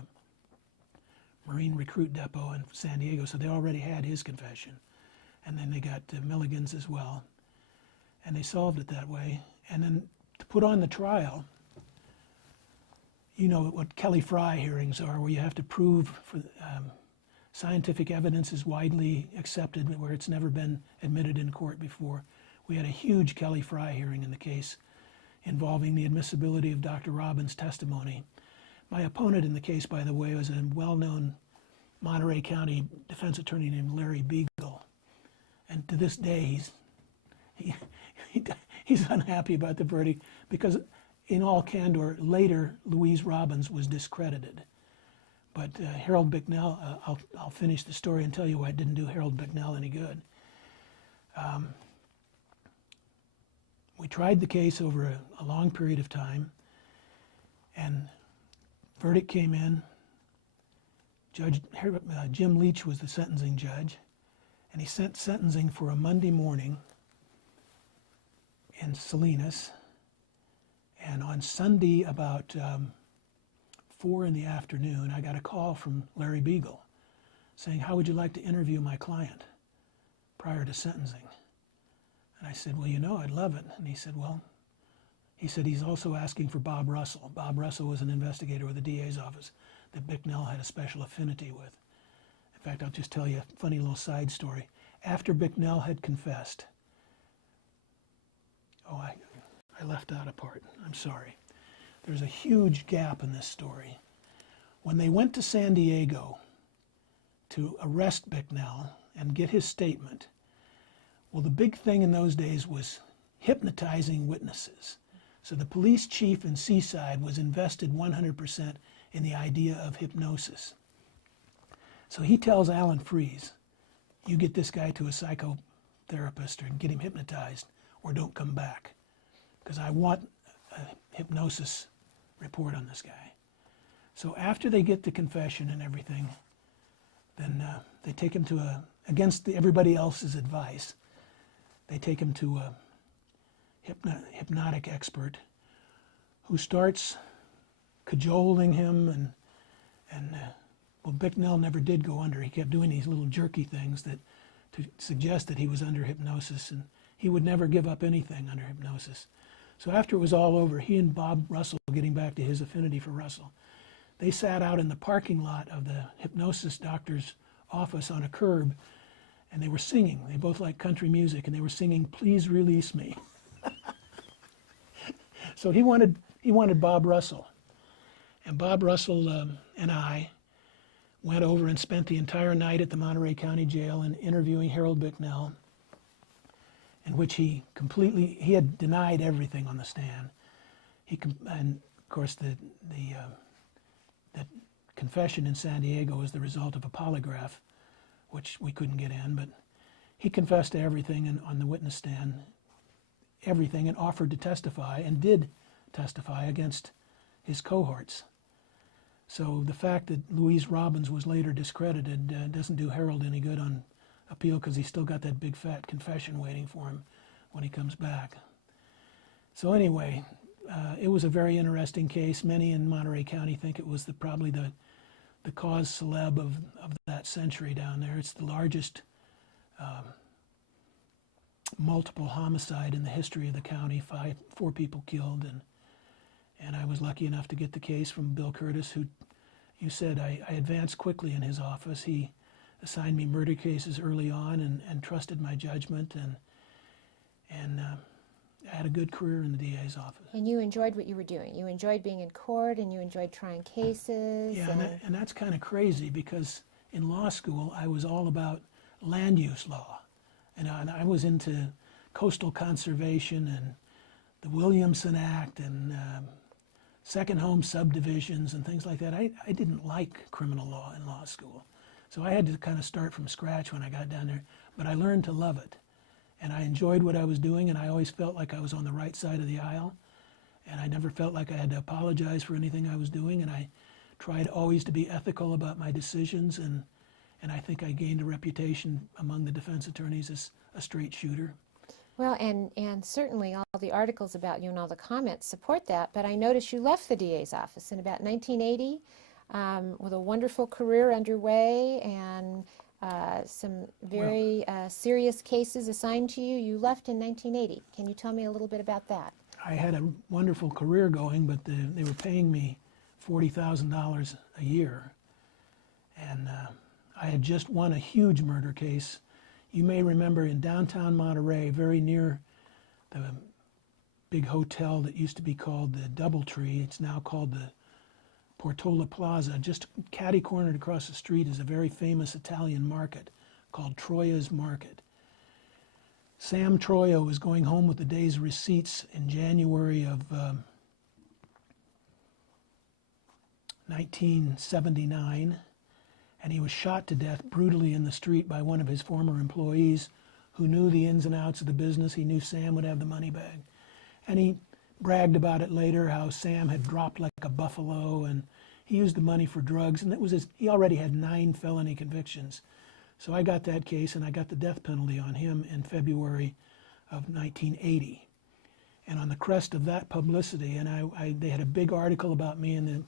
Marine Recruit Depot in San Diego, so they already had his confession. And then they got Milligan's as well. And they solved it that way. And then to put on the trial, you know what Kelly Fry hearings are, where you have to prove for scientific evidence is widely accepted, where it's never been admitted in court before. We had a huge Kelly Fry hearing in the case involving the admissibility of Dr. Robbins' testimony. My opponent in the case, by the way, was a well-known Monterey County defense attorney named Larry Beagle. And to this day, he's unhappy about the verdict because, in all candor, later Louise Robbins was discredited. But Harold Bicknell, I'll finish the story and tell you why it didn't do Harold Bicknell any good. We tried the case over a long period of time, and verdict came in. Judge Jim Leach was the sentencing judge, and he sent sentencing for a Monday morning in Salinas. And on Sunday, about 4 in the afternoon, I got a call from Larry Beagle saying, "How would you like to interview my client prior to sentencing?" And I said, "Well, you know, I'd love it." And he said, he's also asking for Bob Russell. Bob Russell was an investigator with the DA's office that Bicknell had a special affinity with. In fact, I'll just tell you a funny little side story. After Bicknell had confessed, I left out a part. I'm sorry. There's a huge gap in this story. When they went to San Diego to arrest Bicknell and get his statement, well, the big thing in those days was hypnotizing witnesses. So the police chief in Seaside was invested 100% in the idea of hypnosis. So he tells Alan Freese, "You get this guy to a therapist or get him hypnotized or don't come back, because I want a hypnosis report on this guy. So after they get the confession and everything, then they take him to against everybody else's advice, they take him to a hypnotic expert who starts cajoling him, and well, Bicknell never did go under. He kept doing these little jerky things to suggest that he was under hypnosis, and he would never give up anything under hypnosis. So after it was all over, he and Bob Russell, getting back to his affinity for Russell, they sat out in the parking lot of the hypnosis doctor's office on a curb, and they were singing. They both like country music, and they were singing, "Please Release Me." So he wanted Bob Russell. And Bob Russell and I went over and spent the entire night at the Monterey County Jail and interviewing Harold Bicknell, in which he had denied everything on the stand. And of course the confession in San Diego was the result of a polygraph, which we couldn't get in, but he confessed to everything on the witness stand, everything, and offered to testify, and did testify against his cohorts. So the fact that Louise Robbins was later discredited doesn't do Harold any good on appeal, because he's still got that big fat confession waiting for him when he comes back. So anyway, it was a very interesting case. Many in Monterey County think it was probably the cause celeb of that century down there. It's the largest multiple homicide in the history of the county. 4 people killed, and I was lucky enough to get the case from Bill Curtis, who, you said, I advanced quickly in his office. He assigned me murder cases early on and trusted my judgment, and I had a good career in the DA's office. And you enjoyed what you were doing. You enjoyed being in court, and you enjoyed trying cases. Yeah, and that's kind of crazy, because in law school I was all about land use law, and I was into coastal conservation and the Williamson Act and second home subdivisions and things like that. I didn't like criminal law in law school, so I had to kind of start from scratch when I got down there, but I learned to love it. And I enjoyed what I was doing, and I always felt like I was on the right side of the aisle, and I never felt like I had to apologize for anything I was doing, and I tried always to be ethical about my decisions, and I think I gained a reputation among the defense attorneys as a straight shooter. Well, and certainly all the articles about you and all the comments support that, but I noticed you left the DA's office in about 1980 with a wonderful career underway and some very serious cases assigned to you. You left in 1980. Can you tell me a little bit about that? I had a wonderful career going, but they were paying me $40,000 a year. And I had just won a huge murder case. You may remember in downtown Monterey, very near the big hotel that used to be called the Doubletree. It's now called the Portola Plaza. Just catty-cornered across the street is a very famous Italian market called Troya's Market. Sam Troia was going home with the day's receipts in January of 1979, and he was shot to death brutally in the street by one of his former employees who knew the ins and outs of the business. He knew Sam would have the money bag. And he bragged about it later, how Sam had dropped like a buffalo, and he used the money for drugs, and he already had 9 felony convictions. So I got that case, and I got the death penalty on him in February of 1980. And on the crest of that publicity, and they had a big article about me in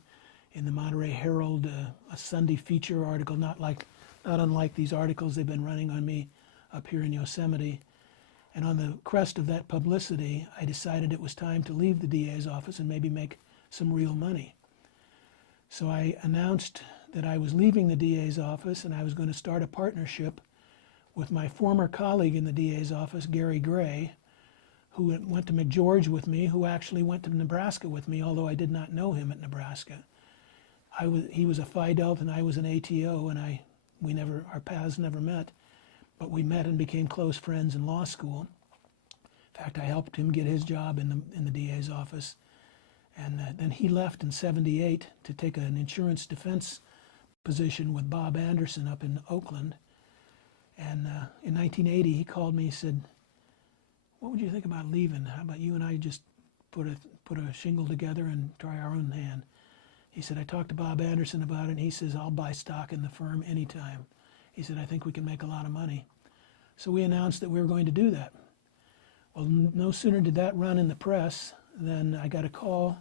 the Monterey Herald, a Sunday feature article, not unlike these articles they've been running on me up here in Yosemite. And on the crest of that publicity, I decided it was time to leave the DA's office and maybe make some real money. So I announced that I was leaving the DA's office, and I was going to start a partnership with my former colleague in the DA's office, Gary Gray, who went to McGeorge with me, who actually went to Nebraska with me, although I did not know him at Nebraska. He was a Phi Delta and I was an ATO, and our paths never met, but we met and became close friends in law school. In fact, I helped him get his job in the DA's office, and then he left in '78 to take an insurance defense position with Bob Anderson up in Oakland, And in 1980, he called me, he said, what would you think about leaving? How about you and I just put a shingle together and try our own hand? He said, I talked to Bob Anderson about it, and he says, I'll buy stock in the firm anytime. He said, I think we can make a lot of money. So we announced that we were going to do that. Well, no sooner did that run in the press than I got a call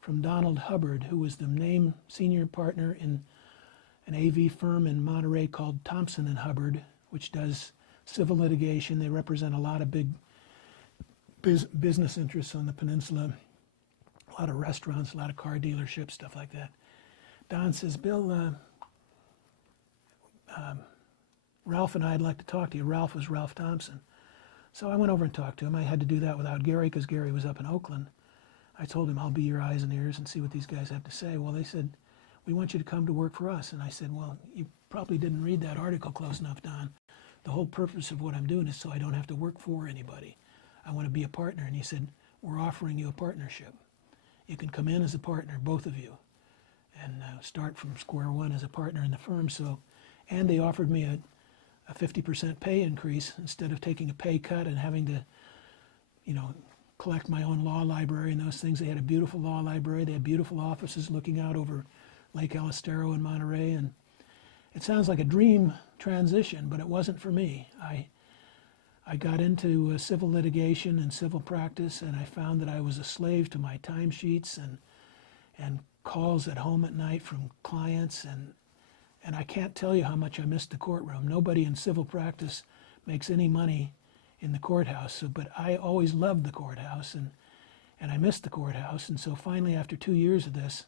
from Donald Hubbard, who was the named senior partner in an AV firm in Monterey called Thompson and Hubbard, which does civil litigation. They represent a lot of big business interests on the peninsula, a lot of restaurants, a lot of car dealerships, stuff like that. Don says, Bill, Ralph and I'd like to talk to you. Ralph was Ralph Thompson. So I went over and talked to him. I had to do that without Gary because Gary was up in Oakland. I told him, I'll be your eyes and ears and see what these guys have to say. Well, they said, we want you to come to work for us. And I said, well, you probably didn't read that article close enough, Don. The whole purpose of what I'm doing is so I don't have to work for anybody. I want to be a partner. And he said, we're offering you a partnership. You can come in as a partner, both of you, and start from square one as a partner in the firm. So, and they offered me a 50% pay increase instead of taking a pay cut and having to, collect my own law library and those things. They had a beautiful law library. They had beautiful offices looking out over Lake El Estero in Monterey. And it sounds like a dream transition, but it wasn't for me. I got into civil litigation and civil practice, and I found that I was a slave to my timesheets and calls at home at night from clients, and I can't tell you how much I missed the courtroom. Nobody in civil practice makes any money in the courthouse, but I always loved the courthouse, and I missed the courthouse. And so finally, after 2 years of this,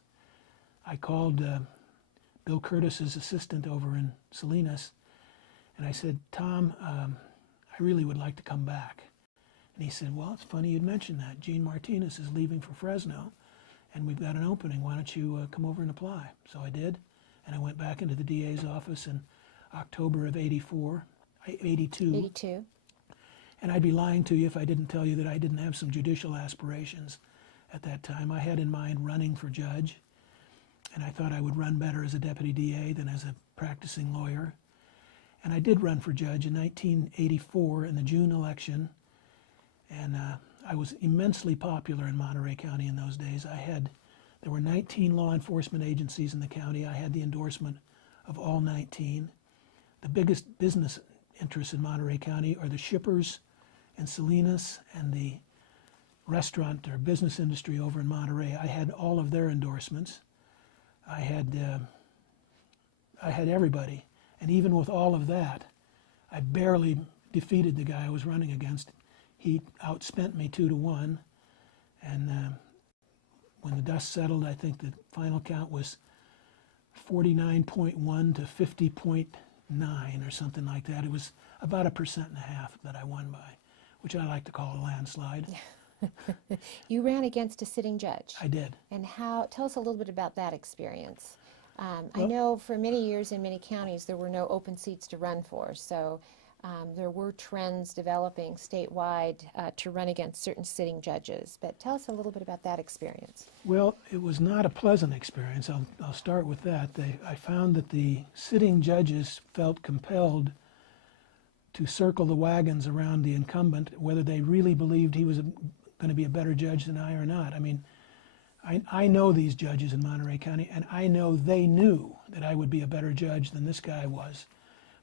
I called Bill Curtis's assistant over in Salinas, and I said, Tom, I really would like to come back. And he said, well, it's funny you'd mention that. Gene Martinez is leaving for Fresno, and we've got an opening. Why don't you come over and apply? So I did, and I went back into the DA's office in October of 82. 82. And I'd be lying to you if I didn't tell you that I didn't have some judicial aspirations at that time. I had in mind running for judge, and I thought I would run better as a deputy DA than as a practicing lawyer. And I did run for judge in 1984 in the June election, and I was immensely popular in Monterey County in those days. There were 19 law enforcement agencies in the county. I had the endorsement of all 19. The biggest business interests in Monterey County are the shippers in Salinas and the restaurant or business industry over in Monterey. I had all of their endorsements. I had everybody. And even with all of that, I barely defeated the guy I was running against. He outspent me 2-1. And when the dust settled, I think the final count was 49.1 to 50.9 or something like that. It was about 1.5% that I won by, which I like to call a landslide. You ran against a sitting judge. I did. And tell us a little bit about that experience. I know for many years in many counties there were no open seats to run for, so there were trends developing statewide to run against certain sitting judges. But tell us a little bit about that experience. Well, it was not a pleasant experience. I'll start with that. I found that the sitting judges felt compelled to circle the wagons around the incumbent, whether they really believed he was going to be a better judge than I or not. I mean, I know these judges in Monterey County, and I know they knew that I would be a better judge than this guy was.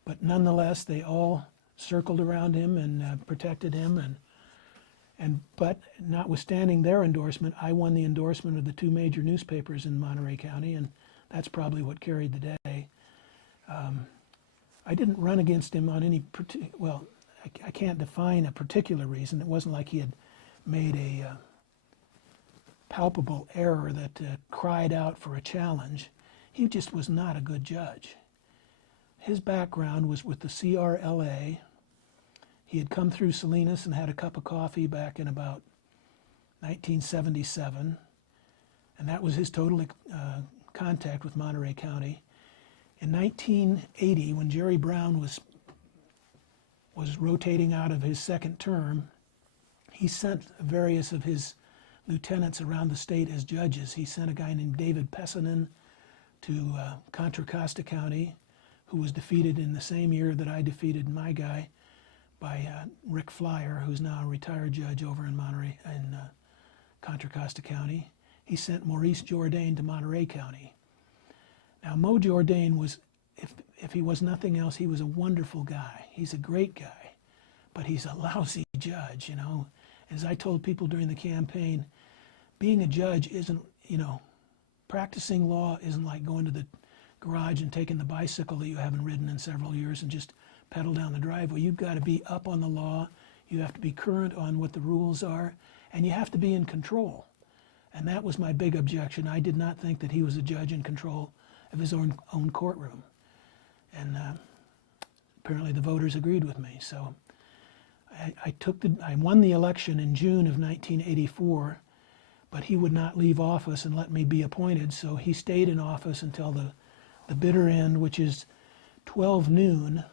But nonetheless, they all circled around him and protected him. But notwithstanding their endorsement, I won the endorsement of the 2 major newspapers in Monterey County, and that's probably what carried the day. I didn't run against him on any I can't define a particular reason. It wasn't like he had made a palpable error that cried out for a challenge. He just was not a good judge. His background was with the CRLA. He had come through Salinas and had a cup of coffee back in about 1977, and that was his total contact with Monterey County. In 1980, when Jerry Brown was rotating out of his second term, he sent various of his lieutenants around the state as judges. He sent a guy named David Pessanen to Contra Costa County, who was defeated in the same year that I defeated my guy by Rick Flyer, who's now a retired judge over in Monterey, in Contra Costa County. He sent Maurice Jourdain to Monterey County. Now, Mo Jourdain was, if he was nothing else, he was a wonderful guy. He's a great guy, but he's a lousy judge, you know. As I told people during the campaign, being a judge isn't, you know, practicing law isn't like going to the garage and taking the bicycle that you haven't ridden in several years and just pedal down the driveway. You've got to be up on the law, you have to be current on what the rules are, and you have to be in control. And that was my big objection. I did not think that he was a judge in control of his own courtroom. And apparently the voters agreed with me. So I won the election in June of 1984, but he would not leave office and let me be appointed. So he stayed in office until the bitter end, which is 12 noon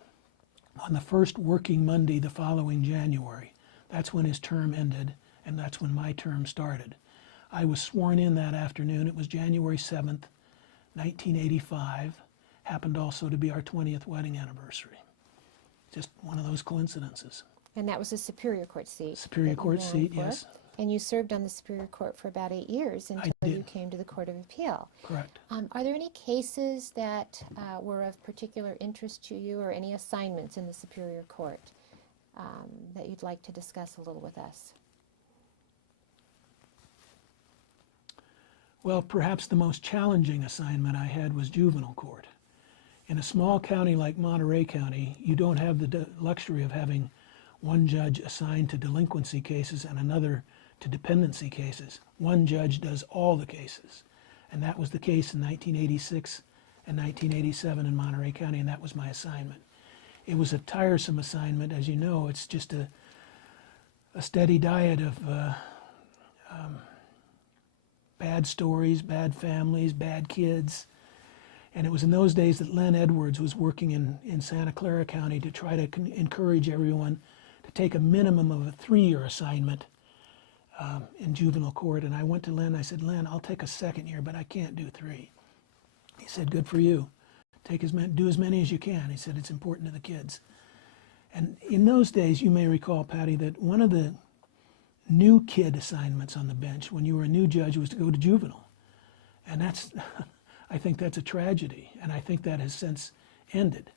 on the first working Monday the following January. That's when his term ended, and that's when my term started. I was sworn in that afternoon. It was January 7th, 1985. Happened also to be our 20th wedding anniversary. Just one of those coincidences. And that was a Superior Court seat. Superior Court seat, for. yes. And you served on the Superior Court for about 8 years until you came to the Court of Appeal. Correct. Are there any cases that were of particular interest to you, or any assignments in the Superior Court that you'd like to discuss a little with us? Well, perhaps the most challenging assignment I had was juvenile court. In a small county like Monterey County, you don't have the luxury of having one judge assigned to delinquency cases and another to dependency cases. One judge does all the cases. And that was the case in 1986 and 1987 in Monterey County, and that was my assignment. It was a tiresome assignment. As you know, it's just a steady diet of bad stories, bad families, bad kids. And it was in those days that Len Edwards was working in Santa Clara County to try to encourage everyone to take a minimum of a 3-year assignment in juvenile court. And I went to Len, I said, Len, I'll take a second year, but I can't do 3. He said, good for you. Do as many as you can. He said, it's important to the kids. And in those days, you may recall, Patty, that one of the new kid assignments on the bench when you were a new judge was to go to juvenile. And that's, I think that's a tragedy, and I think that has since ended.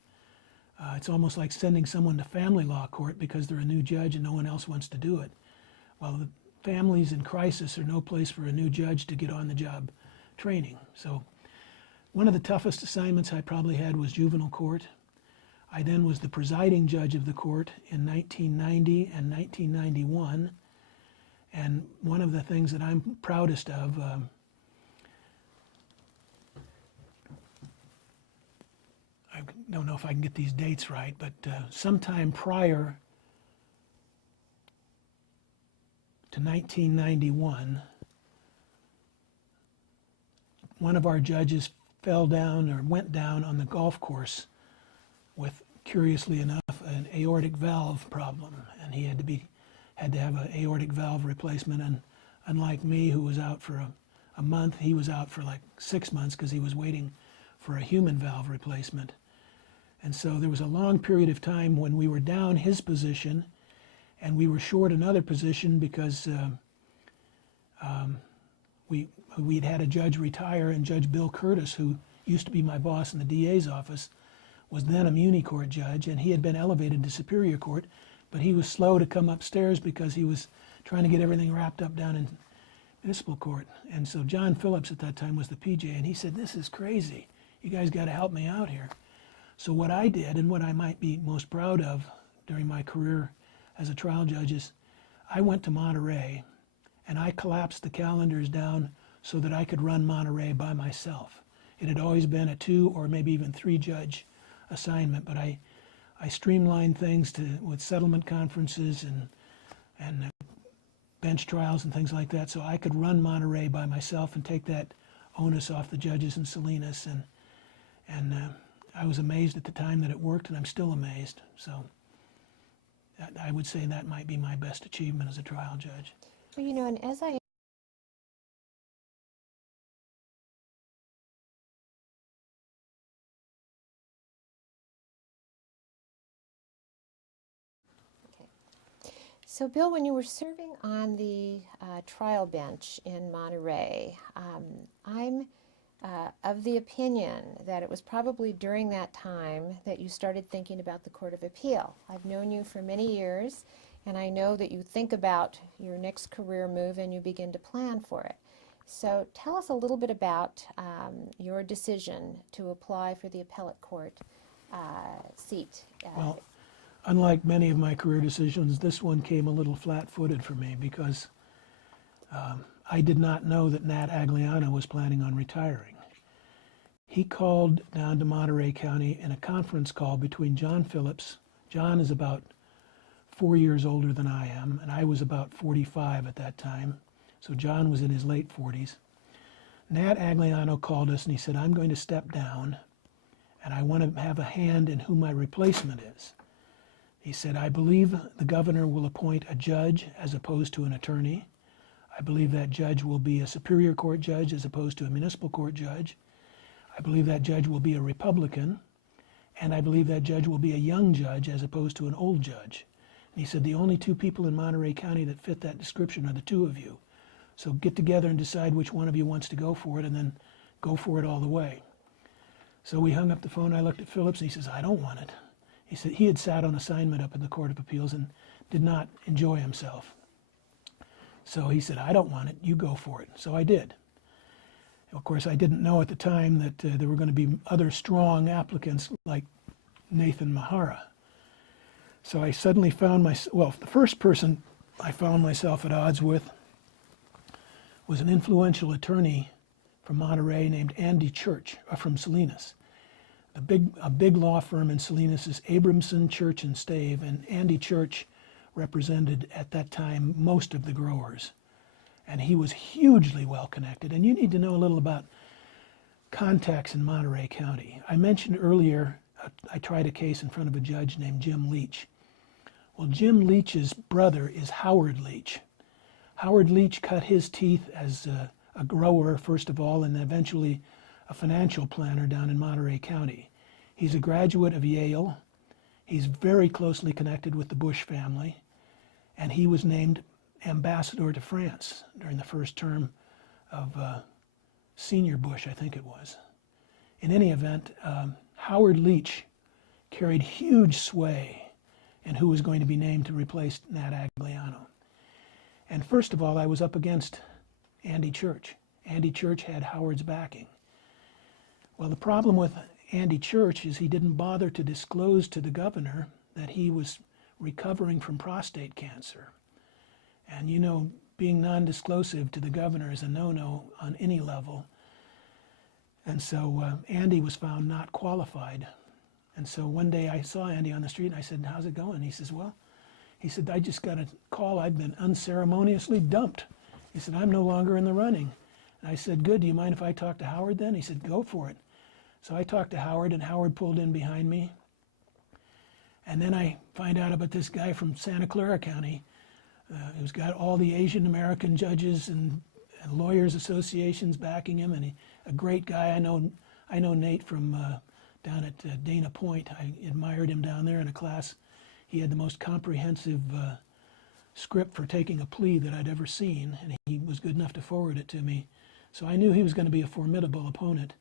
It's almost like sending someone to family law court because they're a new judge and no one else wants to do it. Well, the families in crisis are no place for a new judge to get on the job training. So one of the toughest assignments I probably had was juvenile court. I then was the presiding judge of the court in 1990 and 1991. And one of the things that I'm proudest of, I don't know if I can get these dates right, but sometime prior to 1991, one of our judges fell down or went down on the golf course with, curiously enough, an aortic valve problem, and he had to have an aortic valve replacement. And unlike me, who was out for a month, he was out for like 6 months because he was waiting for a human valve replacement. And so there was a long period of time when we were down his position and we were short another position because we'd had a judge retire, and Judge Bill Curtis, who used to be my boss in the DA's office, was then a Muni Court judge, and he had been elevated to Superior Court, but he was slow to come upstairs because he was trying to get everything wrapped up down in municipal court. And so John Phillips at that time was the PJ, and he said, this is crazy. You guys got to help me out here. So what I did, and what I might be most proud of during my career as a trial judge, is I went to Monterey and I collapsed the calendars down so that I could run Monterey by myself. It had always been a 2 or maybe even 3 judge assignment, but I streamlined things with settlement conferences and bench trials and things like that, so I could run Monterey by myself and take that onus off the judges in Salinas. And I was amazed at the time that it worked, and I'm still amazed. So I would say that might be my best achievement as a trial judge. Well, you know, and as I So, Bill, when you were serving on the trial bench in Monterey, I'm of the opinion that it was probably during that time that you started thinking about the Court of Appeal. I've known you for many years, and I know that you think about your next career move and you begin to plan for it. So tell us a little bit about your decision to apply for the appellate court seat. Well, unlike many of my career decisions, this one came a little flat-footed for me because I did not know that Nat Agliano was planning on retiring. He called down to Monterey County in a conference call between John Phillips. John is about 4 years older than I am, and I was about 45 at that time. So John was in his late 40s. Nat Agliano called us and he said, I'm going to step down and I want to have a hand in who my replacement is. He said, I believe the governor will appoint a judge as opposed to an attorney. I believe that judge will be a Superior Court judge as opposed to a municipal court judge. I believe that judge will be a Republican. And I believe that judge will be a young judge as opposed to an old judge. And he said, the only two people in Monterey County that fit that description are the two of you. So get together and decide which one of you wants to go for it and then go for it all the way. So we hung up the phone. I looked at Phillips and he says, I don't want it. He said he had sat on assignment up in the Court of Appeals and did not enjoy himself. So he said, I don't want it. You go for it. So I did. Of course, I didn't know at the time that there were going to be other strong applicants like Nathan Mahara. So I suddenly found the first person I found myself at odds with was an influential attorney from Monterey named Andy Church, from Salinas. A big law firm in Salinas is Abramson, Church, and Stave, and Andy Church represented at that time most of the growers. And he was hugely well connected. And you need to know a little about contacts in Monterey County. I mentioned earlier I tried a case in front of a judge named Jim Leach. Well, Jim Leach's brother is Howard Leach. Howard Leach cut his teeth as a grower, first of all, and eventually a financial planner down in Monterey County. He's a graduate of Yale. He's very closely connected with the Bush family, and he was named ambassador to France during the first term of Senior Bush, I think it was. In any event, Howard Leach carried huge sway in who was going to be named to replace Nat Agliano. And first of all, I was up against Andy Church. Andy Church had Howard's backing. Well, the problem with Andy Church is he didn't bother to disclose to the governor that he was recovering from prostate cancer. And you know, being non-disclosive to the governor is a no-no on any level. And so Andy was found not qualified. And so one day I saw Andy on the street and I said, how's it going? He says, well, he said, I just got a call. I'd been unceremoniously dumped. He said, I'm no longer in the running. And I said, good, do you mind if I talk to Howard then? He said, go for it. So I talked to Howard and Howard pulled in behind me. And then I find out about this guy from Santa Clara County who's got all the Asian American judges and lawyers associations backing him, and a great guy. I know Nate from down at Dana Point. I admired him down there in a class. He had the most comprehensive script for taking a plea that I'd ever seen, and he was good enough to forward it to me. So I knew he was going to be a formidable opponent.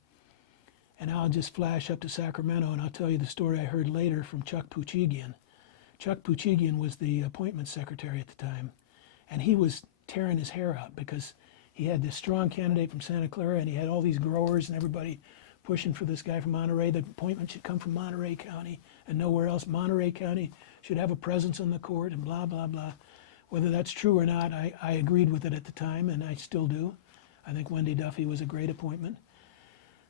And I'll just flash up to Sacramento, and I'll tell you the story I heard later from Chuck Puchigian. Chuck Puchigian was the appointments secretary at the time, and he was tearing his hair out because he had this strong candidate from Santa Clara, and he had all these growers and everybody pushing for this guy from Monterey. The appointment should come from Monterey County and nowhere else. Monterey County should have a presence on the court and blah, blah, blah. Whether that's true or not, I agreed with it at the time, and I still do. I think Wendy Duffy was a great appointment.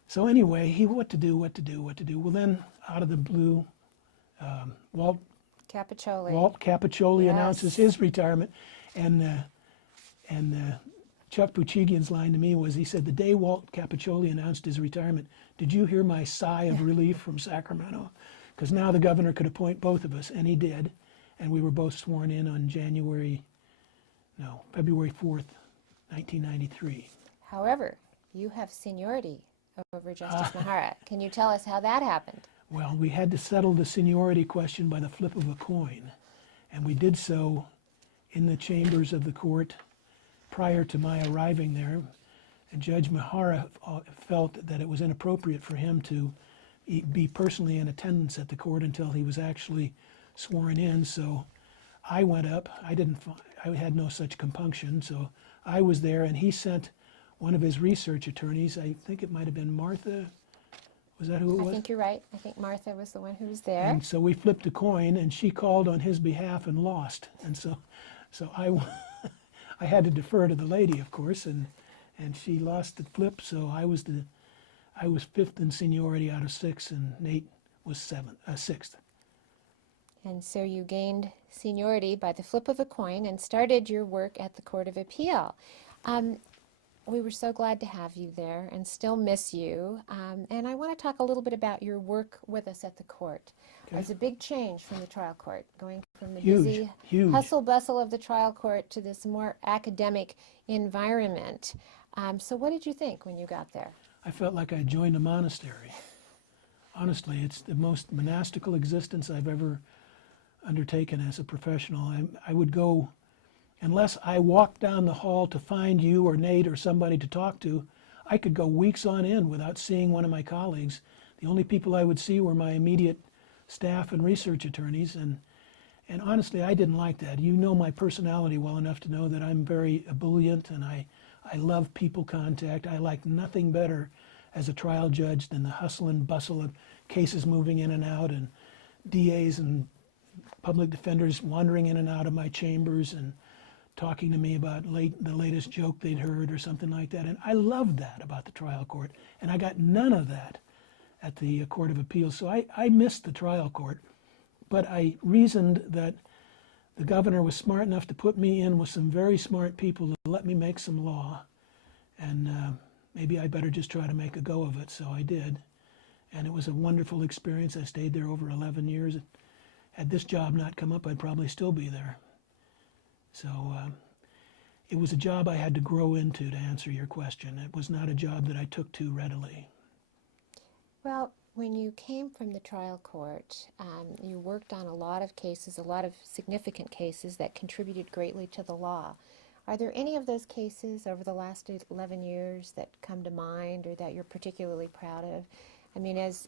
So anyway, what to do. Well, then, out of the blue, Walt Capiccioli Yes. announces his retirement, and Chuck Puchigian's line to me was, he said, the day Walt Capiccioli announced his retirement, did you hear my sigh of relief from Sacramento? Because now the governor could appoint both of us, and he did, and we were both sworn in on February 4th, 1993. However, you have seniority over Justice Mahara. Can you tell us how that happened? Well, we had to settle the seniority question by the flip of a coin, and we did so in the chambers of the court prior to my arriving there. And Judge Mihara felt that it was inappropriate for him to be personally in attendance at the court until he was actually sworn in. So I went up. I had no such compunction. So I was there, and he sent one of his research attorneys. I think it might have been Martha. Was that who it was? I think you're right. I think Martha was the one who was there. And so we flipped a coin, and she called on his behalf and lost. And so I had to defer to the lady, of course, and she lost the flip. So I was fifth in seniority out of six, and Nate was sixth. And so you gained seniority by the flip of a coin and started your work at the Court of Appeal. We were so glad to have you there and still miss you. And I want to talk a little bit about your work with us at the court. Okay. It's a big change from the trial court, going from the Huge, busy huge. hustle bustle of the trial court to this more academic environment. So what did you think when you got there? I felt like I joined a monastery. Honestly, it's the most monastical existence I've ever undertaken as a professional. I would go, unless I walked down the hall to find you or Nate or somebody to talk to, I could go weeks on end without seeing one of my colleagues. The only people I would see were my immediate staff and research attorneys, and honestly, I didn't like that. You know my personality well enough to know that I'm very ebullient, and I love people contact. I like nothing better as a trial judge than the hustle and bustle of cases moving in and out, and DAs and public defenders wandering in and out of my chambers and talking to me about the latest joke they'd heard or something like that. And I loved that about the trial court, and I got none of that at the Court of Appeals. So I missed the trial court, but I reasoned that the governor was smart enough to put me in with some very smart people to let me make some law, and maybe I better just try to make a go of it. So I did, and it was a wonderful experience. I stayed there over 11 years. Had this job not come up, I'd probably still be there. So it was a job I had to grow into, to answer your question. It was not a job that I took to readily. Well, when you came from the trial court, you worked on a lot of cases, a lot of significant cases that contributed greatly to the law. Are there any of those cases over the last 11 years that come to mind or that you're particularly proud of? I mean, as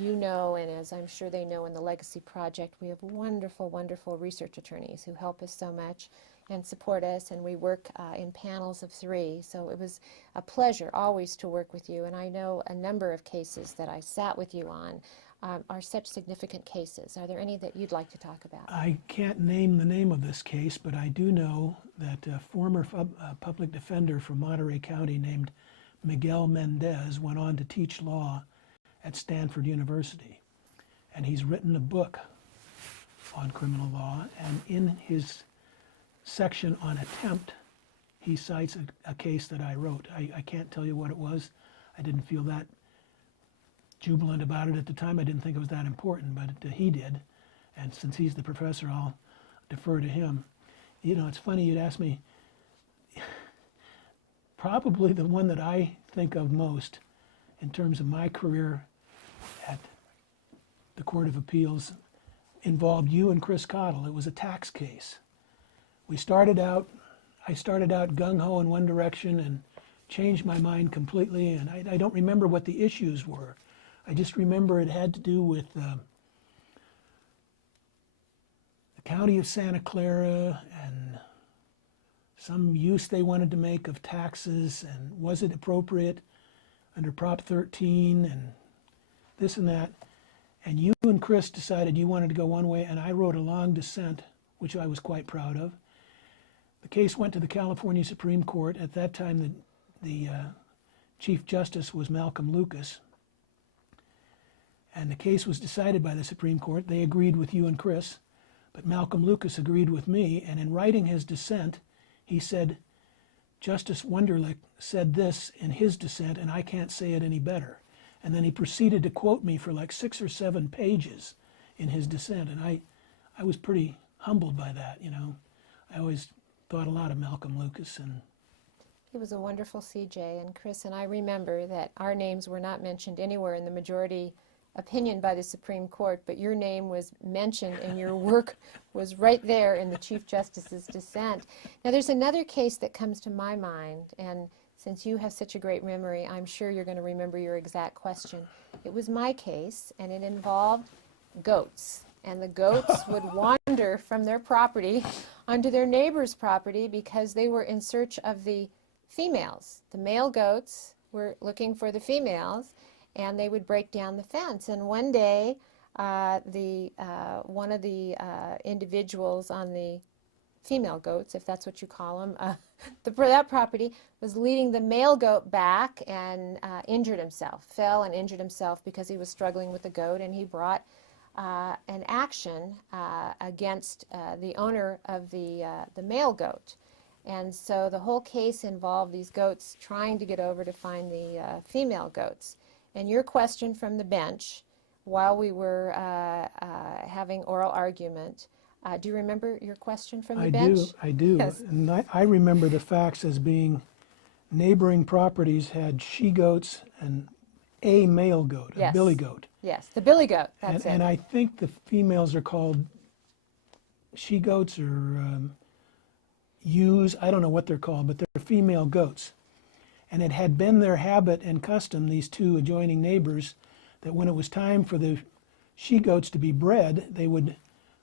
you know, and as I'm sure they know in the Legacy Project, we have wonderful, wonderful research attorneys who help us so much and support us, and we work in panels of 3. So it was a pleasure always to work with you, and I know a number of cases that I sat with you on are such significant cases. Are there any that you'd like to talk about? I can't name the name of this case, but I do know that a former public defender from Monterey County named Miguel Mendez went on to teach law at Stanford University. And he's written a book on criminal law, and in his section on attempt, he cites a case that I wrote. I can't tell you what it was. I didn't feel that jubilant about it at the time. I didn't think it was that important, but he did. And since he's the professor, I'll defer to him. You know, it's funny you'd ask me, probably the one that I think of most in terms of my career at the Court of Appeals involved you and Chris Cottle. It was a tax case. I started out gung-ho in one direction and changed my mind completely, and I don't remember what the issues were. I just remember it had to do with the county of Santa Clara and some use they wanted to make of taxes, and was it appropriate under Prop 13 and this and that. And you and Chris decided you wanted to go one way, and I wrote a long dissent, which I was quite proud of. The case went to the California Supreme Court. At that time, the Chief Justice was Malcolm Lucas. And the case was decided by the Supreme Court. They agreed with you and Chris, but Malcolm Lucas agreed with me, and in writing his dissent, he said, Justice Wunderlich said this in his dissent, and I can't say it any better. And then he proceeded to quote me for like 6 or 7 pages in his dissent, and I was pretty humbled by that, you know. I always thought a lot of Malcolm Lucas. And He was a wonderful CJ, and Chris and I remember that our names were not mentioned anywhere in the majority opinion by the Supreme Court, but your name was mentioned and your work was right there in the Chief Justice's dissent. Now, there's another case that comes to my mind, and since you have such a great memory, I'm sure you're going to remember your exact question. It was my case, and it involved goats. And the goats would wander from their property onto their neighbor's property because they were in search of the females. The male goats were looking for the females, and they would break down the fence. And one day, one of the individuals on the female goats, if that's what you call them, that property was leading the male goat back and injured himself, fell and injured himself because he was struggling with the goat, and he brought an action against the owner of the male goat. And so the whole case involved these goats trying to get over to find the female goats. And your question from the bench, while we were having oral argument, do you remember your question from the bench? I do. Yes. And I remember the facts as being neighboring properties had she-goats and a male goat, Yes. a billy goat. Yes, the billy goat, that's And it. I think the females are called she-goats or ewes. I don't know what they're called, but they're female goats. And it had been their habit and custom, these two adjoining neighbors, that when it was time for the she-goats to be bred, they would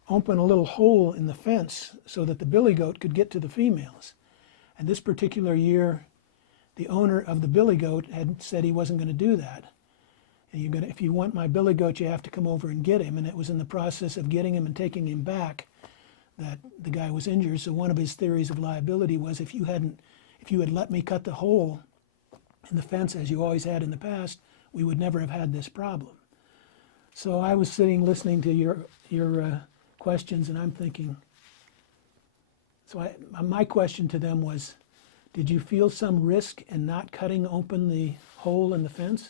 open a little hole in the fence so that the billy goat could get to the females. And this particular year, the owner of the billy goat had said he wasn't going to do that. And if you want my billy goat, you have to come over and get him. And it was in the process of getting him and taking him back that the guy was injured. So one of his theories of liability was if you had let me cut the hole in the fence as you always had in the past, we would never have had this problem. So I was sitting listening to your questions, and I'm thinking. So my question to them was, did you feel some risk in not cutting open the hole in the fence?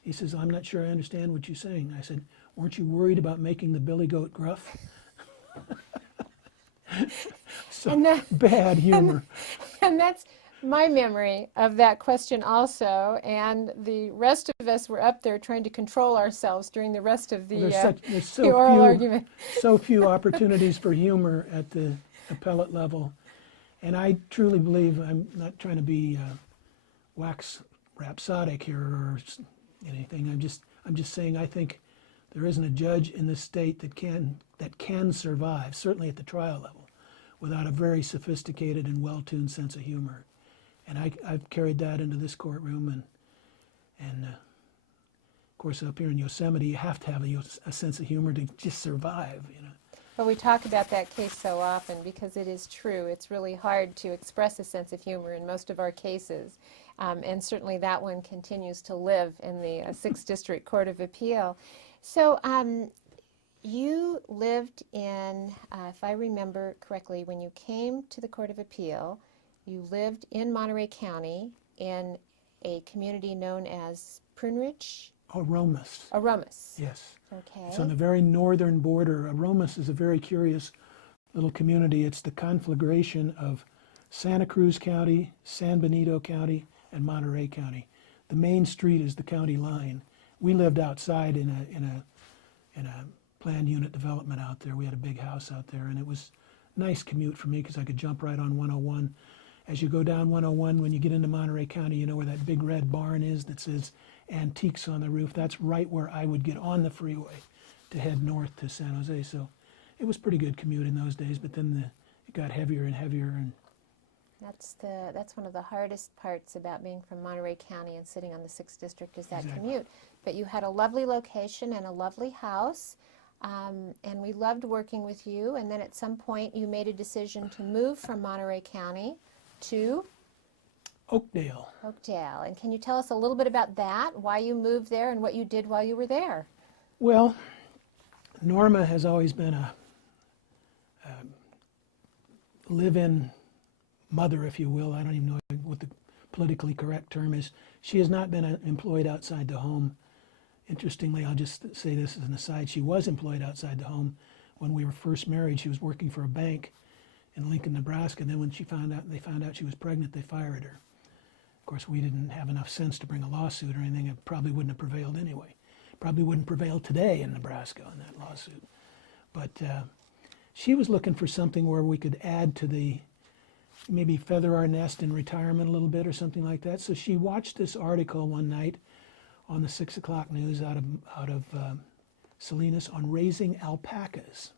He says, I'm not sure I understand what you're saying. I said, weren't you worried about making the billy goat gruff? So bad humor. And that's my memory of that question also, and the rest of us were up there trying to control ourselves during the rest of the, There's the oral argument. so few opportunities for humor at the appellate level. And I truly believe, I'm not trying to be wax rhapsodic here or anything. I'm just saying I think there isn't a judge in this state that can survive, certainly at the trial level, without a very sophisticated and well-tuned sense of humor. And I've carried that into this courtroom, and of course up here in Yosemite, you have to have a sense of humor to just survive, you know. Well, we talk about that case so often because it is true. It's really hard to express a sense of humor in most of our cases. And certainly that one continues to live in the 6th District Court of Appeal. So you lived in, if I remember correctly, when you came to the Court of Appeal, you lived in Monterey County in a community known as Prune Ridge? Aromas. Aromas. Yes. Okay. It's on the very northern border. Aromas is a very curious little community. It's the conflagration of Santa Cruz County, San Benito County, and Monterey County. The main street is the county line. We lived outside in a planned unit development out there. We had a big house out there, and it was a nice commute for me because I could jump right on 101. As you go down 101, when you get into Monterey County, you know where that big red barn is that says Antiques on the roof. That's right where I would get on the freeway to head north to San Jose. So it was pretty good commute in those days, but then it got heavier and heavier. And that's one of the hardest parts about being from Monterey County and sitting on the 6th District is that Exactly. commute. But you had a lovely location and a lovely house, and we loved working with you. And then at some point you made a decision to move from Monterey County to Oakdale. Oakdale. And can you tell us a little bit about that, why you moved there and what you did while you were there? Well, Norma has always been a live-in mother, if you will. I don't even know what the politically correct term is. She has not been employed outside the home. Interestingly, I'll just say this as an aside, she was employed outside the home. When we were first married, she was working for a bank in Lincoln, Nebraska, and then when they found out she was pregnant, they fired her. Of course, we didn't have enough sense to bring a lawsuit or anything. It probably wouldn't have prevailed anyway. Probably wouldn't prevail today in Nebraska on that lawsuit. But she was looking for something where we could add to the, maybe feather our nest in retirement a little bit or something like that. So she watched this article one night on the 6 o'clock news out of Salinas on raising alpacas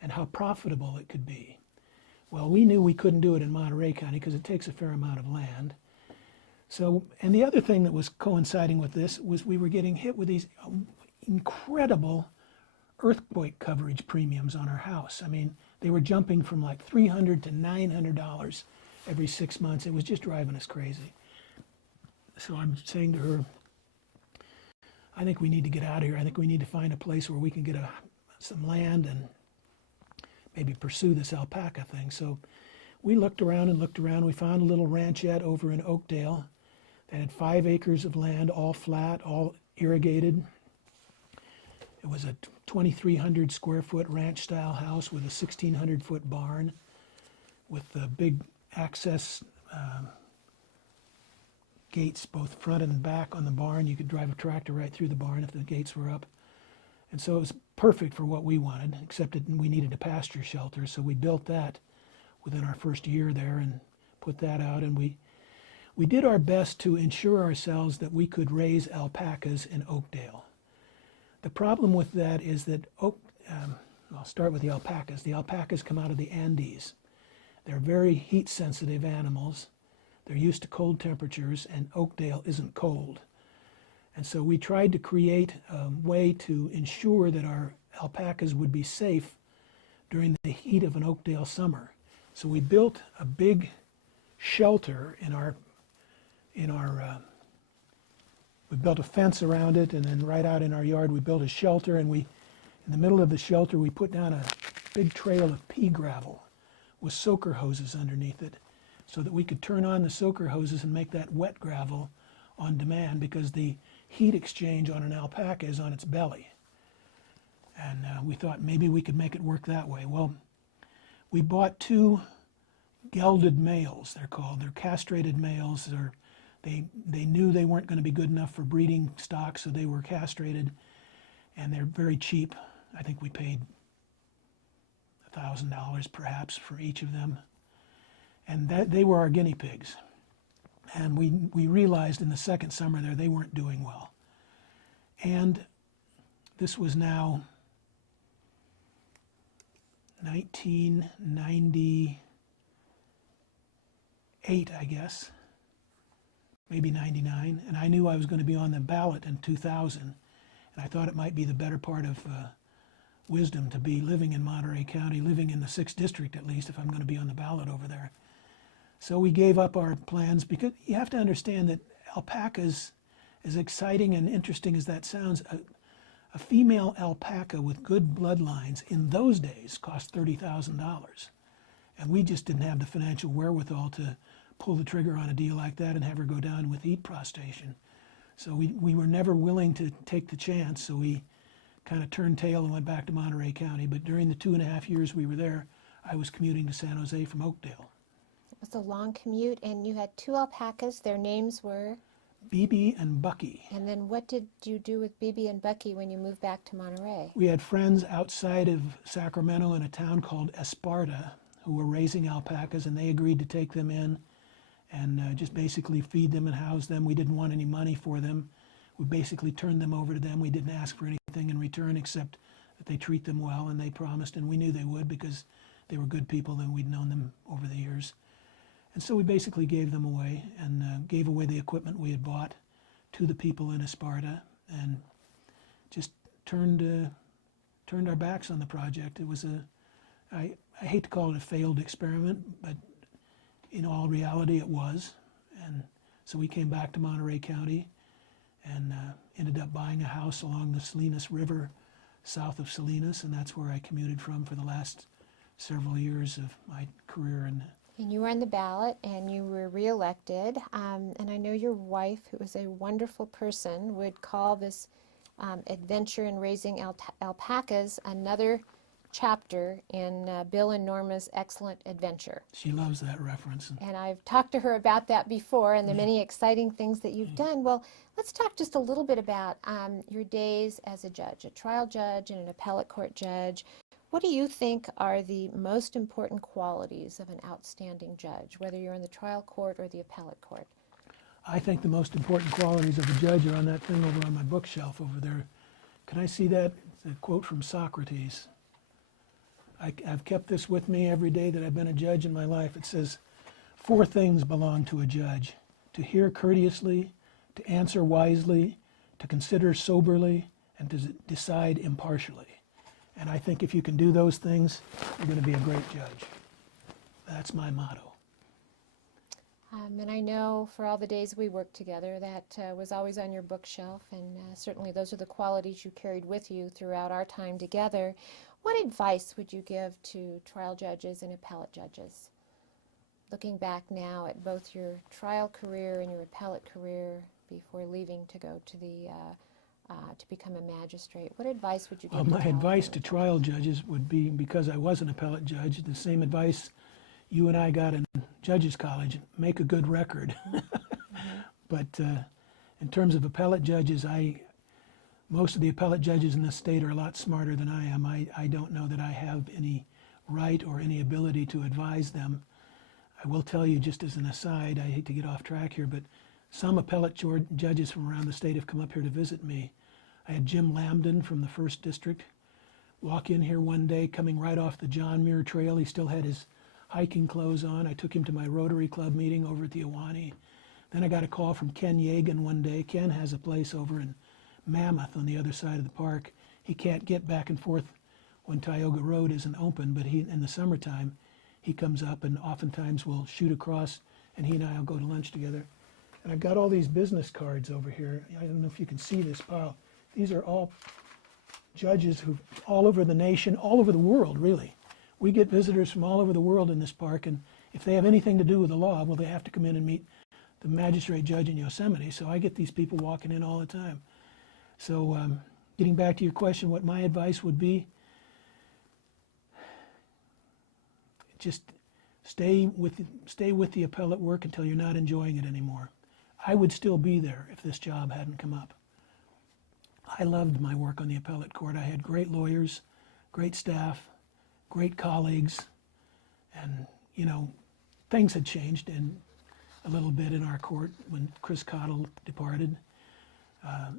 and how profitable it could be. Well, we knew we couldn't do it in Monterey County because it takes a fair amount of land. So, and the other thing that was coinciding with this was we were getting hit with these incredible earthquake coverage premiums on our house. I mean, they were jumping from like $300 to $900 every 6 months. It was just driving us crazy. So I'm saying to her, I think we need to get out of here. I think we need to find a place where we can get some land and maybe pursue this alpaca thing. So we looked around and looked around. We found a little ranchette over in Oakdale that had 5 acres of land, all flat, all irrigated. It was a 2,300 square foot ranch style house with a 1,600 foot barn with the big access gates both front and back on the barn. You could drive a tractor right through the barn if the gates were up. And so it was perfect for what we wanted, except that we needed a pasture shelter. So we built that within our first year there and put that out. And we did our best to ensure ourselves that we could raise alpacas in Oakdale. The problem with that is that, I'll start with the alpacas. The alpacas come out of the Andes. They're very heat sensitive animals. They're used to cold temperatures, and Oakdale isn't cold. And so we tried to create a way to ensure that our alpacas would be safe during the heat of an Oakdale summer. So we built a big shelter we built a fence around it, and then right out in our yard we built a shelter, and in the middle of the shelter we put down a big trail of pea gravel with soaker hoses underneath it so that we could turn on the soaker hoses and make that wet gravel on demand, because the heat exchange on an alpaca is on its belly. And we thought maybe we could make it work that way. Well, we bought 2 gelded males, they're called. They're castrated males. They knew they weren't going to be good enough for breeding stock, so they were castrated, and they're very cheap. I think we paid $1,000 perhaps for each of them. And they were our guinea pigs. And we realized in the second summer there they weren't doing well. And this was now 1998, I guess, maybe 99. And I knew I was going to be on the ballot in 2000. And I thought it might be the better part of wisdom to be living in Monterey County, living in the 6th district at least, if I'm going to be on the ballot over there. So we gave up our plans, because you have to understand that alpacas, as exciting and interesting as that sounds, a female alpaca with good bloodlines in those days cost $30,000. And we just didn't have the financial wherewithal to pull the trigger on a deal like that and have her go down with heat prostration. So we were never willing to take the chance, so we kind of turned tail and went back to Monterey County. But during the 2.5 years we were there, I was commuting to San Jose from Oakdale. It was a long commute, and you had 2 alpacas. Their names were? BB and Bucky. And then what did you do with BB and Bucky when you moved back to Monterey? We had friends outside of Sacramento in a town called Esparta who were raising alpacas, and they agreed to take them in and just basically feed them and house them. We didn't want any money for them. We basically turned them over to them. We didn't ask for anything in return except that they treat them well, and they promised, and we knew they would because they were good people and we'd known them over the years. And so we basically gave them away and gave away the equipment we had bought to the people in Esparta, and just turned our backs on the project. It was I hate to call it a failed experiment, but in all reality it was. And so we came back to Monterey County and ended up buying a house along the Salinas River south of Salinas, and that's where I commuted from for the last several years of my career. And you were on the ballot, and you were reelected. And I know your wife, who was a wonderful person, would call this adventure in raising alpacas another chapter in Bill and Norma's Excellent Adventure. She loves that reference. And I've talked to her about that before and the many exciting things that you've done. Well, let's talk just a little bit about your days as a judge, a trial judge and an appellate court judge. What do you think are the most important qualities of an outstanding judge, whether you're in the trial court or the appellate court? I think the most important qualities of a judge are on that thing over on my bookshelf over there. Can I see that? It's a quote from Socrates. I've kept this with me every day that I've been a judge in my life. It says, 4 things belong to a judge: to hear courteously, to answer wisely, to consider soberly, and to decide impartially. And I think if you can do those things, you're going to be a great judge. That's my motto. And I know for all the days we worked together, that was always on your bookshelf, and certainly those are the qualities you carried with you throughout our time together. What advice would you give to trial judges and appellate judges? Looking back now at both your trial career and your appellate career before leaving to go to the to become a magistrate, what advice would you give? Well, my advice to trial judges would be, because I was an appellate judge, the same advice you and I got in Judges College: make a good record. But in terms of appellate judges, most of the appellate judges in this state are a lot smarter than I am. I don't know that I have any right or any ability to advise them. I will tell you, just as an aside, I hate to get off track here, but some appellate judges from around the state have come up here to visit me. I had Jim Lambden from the 1st District walk in here one day coming right off the John Muir Trail. He still had his hiking clothes on. I took him to my Rotary Club meeting over at the Ahwahnee. Then I got a call from Ken Yeagan one day. Ken has a place over in Mammoth on the other side of the park. He can't get back and forth when Tioga Road isn't open, but in the summertime, he comes up and oftentimes we'll shoot across, and he and I will go to lunch together. And I've got all these business cards over here. I don't know if you can see this pile. These are all judges who all over the nation, all over the world, really. We get visitors from all over the world in this park, and if they have anything to do with the law, well, they have to come in and meet the magistrate judge in Yosemite. So I get these people walking in all the time. So getting back to your question, what my advice would be, just stay with the appellate work until you're not enjoying it anymore. I would still be there if this job hadn't come up. I loved my work on the appellate court. I had great lawyers, great staff, great colleagues, and things had changed a little bit in our court when Chris Cottle departed.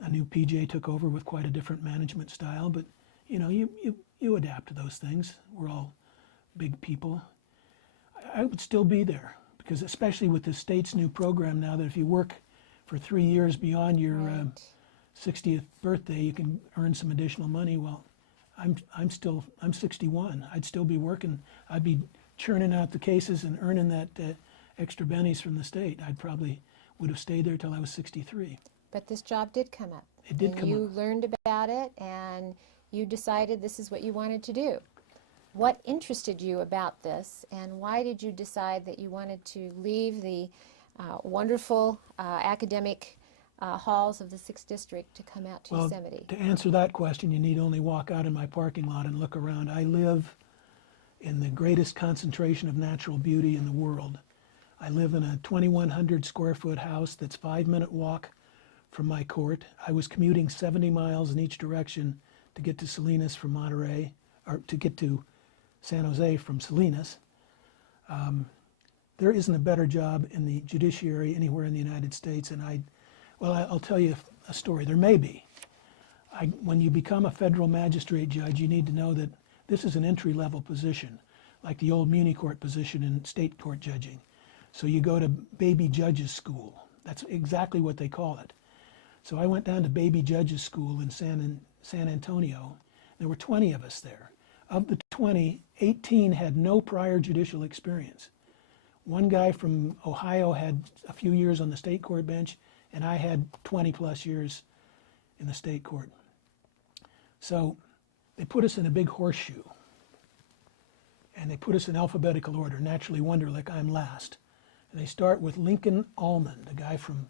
A new PJ took over with quite a different management style, but you adapt to those things. We're all big people. I would still be there, because especially with the state's new program now, that if you work for 3 years beyond your 60th birthday, you can earn some additional money. Well, I'm 61. I'd still be working. I'd be churning out the cases and earning that extra bennies from the state. I probably would have stayed there till I was 63. But this job did come up. It did come up. You learned about it, and you decided this is what you wanted to do. What interested you about this, and why did you decide that you wanted to leave the wonderful academic halls of the 6th District to come out to Yosemite? To answer that question, you need only walk out in my parking lot and look around. I live in the greatest concentration of natural beauty in the world. I live in a 2,100 square foot house that's 5-minute walk from my court. I was commuting 70 miles in each direction to get to Salinas from Monterey, or to get to San Jose from Salinas. There isn't a better job in the judiciary anywhere in the United States, and I'll tell you a story. There may be. When you become a federal magistrate judge, you need to know that this is an entry-level position, like the old Muni Court position in state court judging. So you go to baby judges school. That's exactly what they call it. So I went down to baby judges school in San Antonio. There were 20 of us there. Of the 20, 18 had no prior judicial experience. One guy from Ohio had a few years on the state court bench, and I had 20 plus years in the state court. So they put us in a big horseshoe, and they put us in alphabetical order. Naturally, Wunderlich, I'm last. And they start with Lincoln Almond, a guy from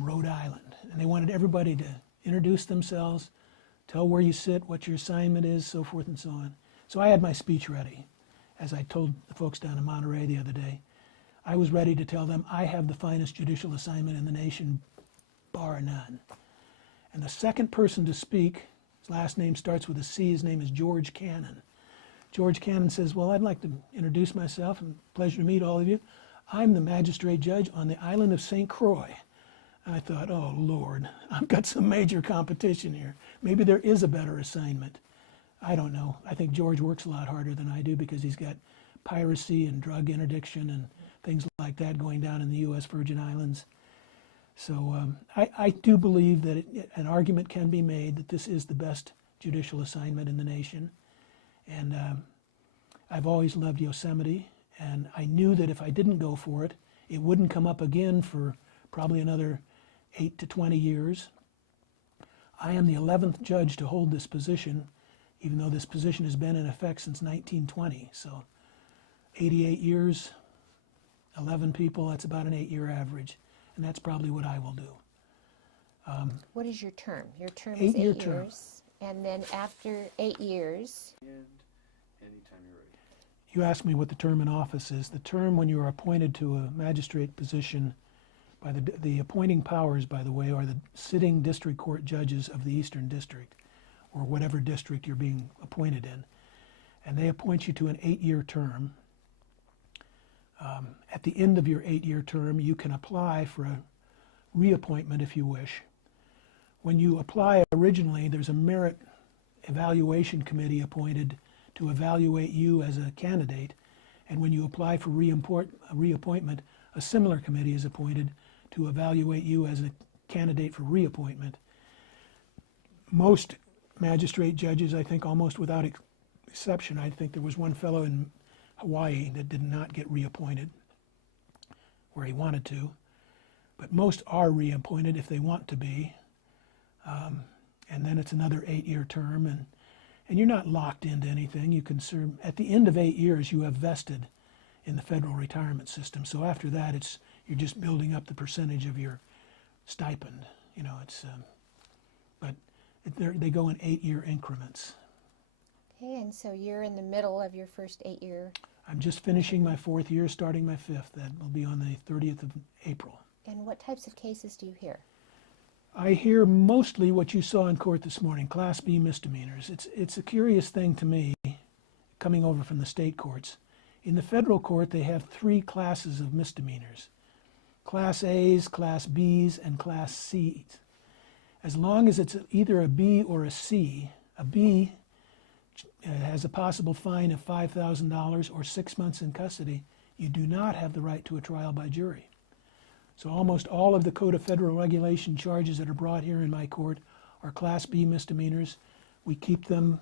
Rhode Island. And they wanted everybody to introduce themselves, tell where you sit, what your assignment is, so forth and so on. So I had my speech ready. As I told the folks down in Monterey the other day, I was ready to tell them I have the finest judicial assignment in the nation, bar none. And the second person to speak, his last name starts with a C, his name is George Cannon. George Cannon says, well, I'd like to introduce myself, and pleasure to meet all of you. I'm the magistrate judge on the island of St. Croix. I thought, oh, Lord, I've got some major competition here. Maybe there is a better assignment. I don't know. I think George works a lot harder than I do because he's got piracy and drug interdiction and things like that going down in the U.S. Virgin Islands. So I do believe that an argument can be made that this is the best judicial assignment in the nation. And I've always loved Yosemite, and I knew that if I didn't go for it, it wouldn't come up again for probably another 8 to 20 years. I am the 11th judge to hold this position, even though this position has been in effect since 1920. So 88 years, 11 people, that's about an 8-year average. And that's probably what I will do. What is your term? Your term is 8-year 8 term. years. And then after 8 years, And anytime you're ready. You asked me what the term in office is. The term when you are appointed to a magistrate position by the appointing powers, by the way, are the sitting district court judges of the Eastern District, or whatever district you're being appointed in. And they appoint you to an 8-year term. At the end of your 8-year term, you can apply for a reappointment if you wish. When you apply originally, there's a merit evaluation committee appointed to evaluate you as a candidate. And when you apply for reappointment, a similar committee is appointed to evaluate you as a candidate for reappointment. Most magistrate judges, I think almost without exception, I think there was one fellow in Hawaii that did not get reappointed where he wanted to, but most are reappointed if they want to be, and then it's another 8-year term, and you're not locked into anything. You can serve at the end of 8 years. You have vested in the federal retirement system. So after that, you're just building up the percentage of your stipend. You know, but they go in 8-year increments. okay, and so you're in the middle of your first 8-year. I'm just finishing my 4th year, starting my 5th. That will be on the 30th of April. And what types of cases do you hear? I hear mostly what you saw in court this morning, Class B misdemeanors. It's a curious thing to me, coming over from the state courts. In the federal court, they have 3 classes of misdemeanors: Class A's, Class B's, and Class C's. As long as it's either a B or a C, a B has a possible fine of $5,000 or 6 months in custody. You do not have the right to a trial by jury. So almost all of the Code of Federal Regulation charges that are brought here in my court are Class B misdemeanors. We keep them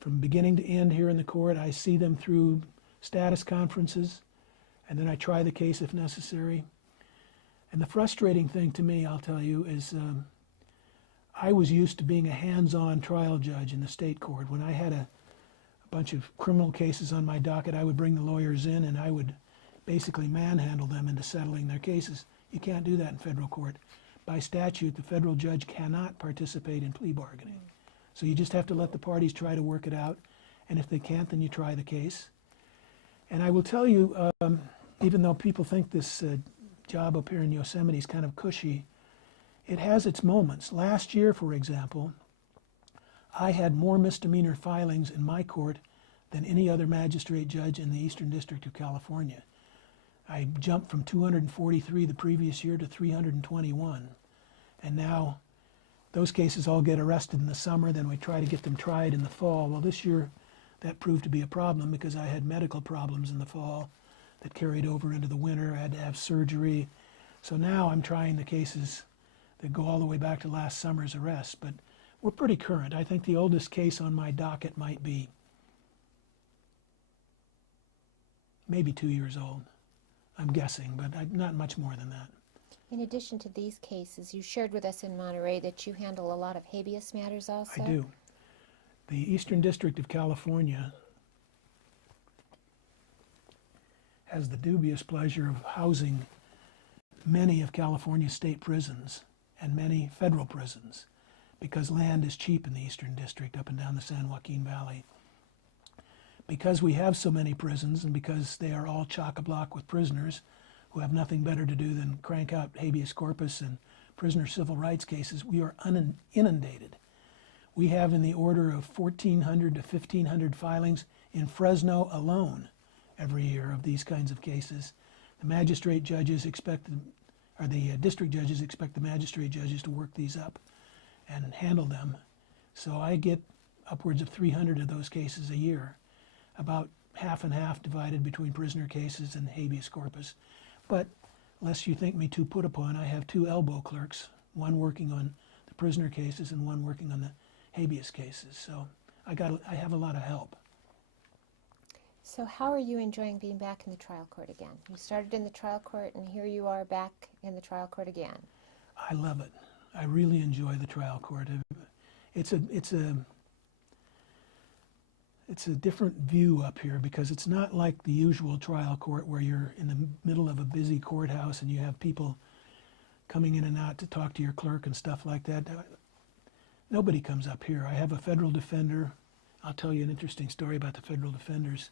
from beginning to end here in the court. I see them through status conferences, and then I try the case if necessary. And the frustrating thing to me, I'll tell you, is I was used to being a hands-on trial judge in the state court. When I had a bunch of criminal cases on my docket, I would bring the lawyers in and I would basically manhandle them into settling their cases. You can't do that in federal court. By statute, the federal judge cannot participate in plea bargaining. So you just have to let the parties try to work it out, and if they can't, then you try the case. And I will tell you, even though people think this job up here in Yosemite is kind of cushy, it has its moments. Last year, for example, I had more misdemeanor filings in my court than any other magistrate judge in the Eastern District of California. I jumped from 243 the previous year to 321. And now those cases all get arrested in the summer, then we try to get them tried in the fall. Well, this year that proved to be a problem because I had medical problems in the fall that carried over into the winter. I had to have surgery. So now I'm trying the cases that go all the way back to last summer's arrest. But we're pretty current. I think the oldest case on my docket might be maybe 2 years old. I'm guessing, but not much more than that. In addition to these cases, you shared with us in Monterey that you handle a lot of habeas matters also? I do. The Eastern District of California has the dubious pleasure of housing many of California's state prisons and many federal prisons because land is cheap in the Eastern District up and down the San Joaquin Valley. because we have so many prisons and because they are all chock-a-block with prisoners who have nothing better to do than crank out habeas corpus and prisoner civil rights cases, we are inundated. We have in the order of 1,400 to 1,500 filings in Fresno alone every year of these kinds of cases. The magistrate judges expect, or the district judges expect the magistrate judges to work these up and handle them. So I get upwards of 300 of those cases a year, about half and half divided between prisoner cases and habeas corpus. But lest you think me too put upon, I have 2 elbow clerks, one working on the prisoner cases and one working on the habeas cases. So I have a lot of help. So how are you enjoying being back in the trial court again? You started in the trial court and here you are back in the trial court again. I love it. I really enjoy the trial court. It's a different view up here because it's not like the usual trial court where you're in the middle of a busy courthouse and you have people coming in and out to talk to your clerk and stuff like that. Nobody comes up here. I have a federal defender. I'll tell you an interesting story about the federal defenders.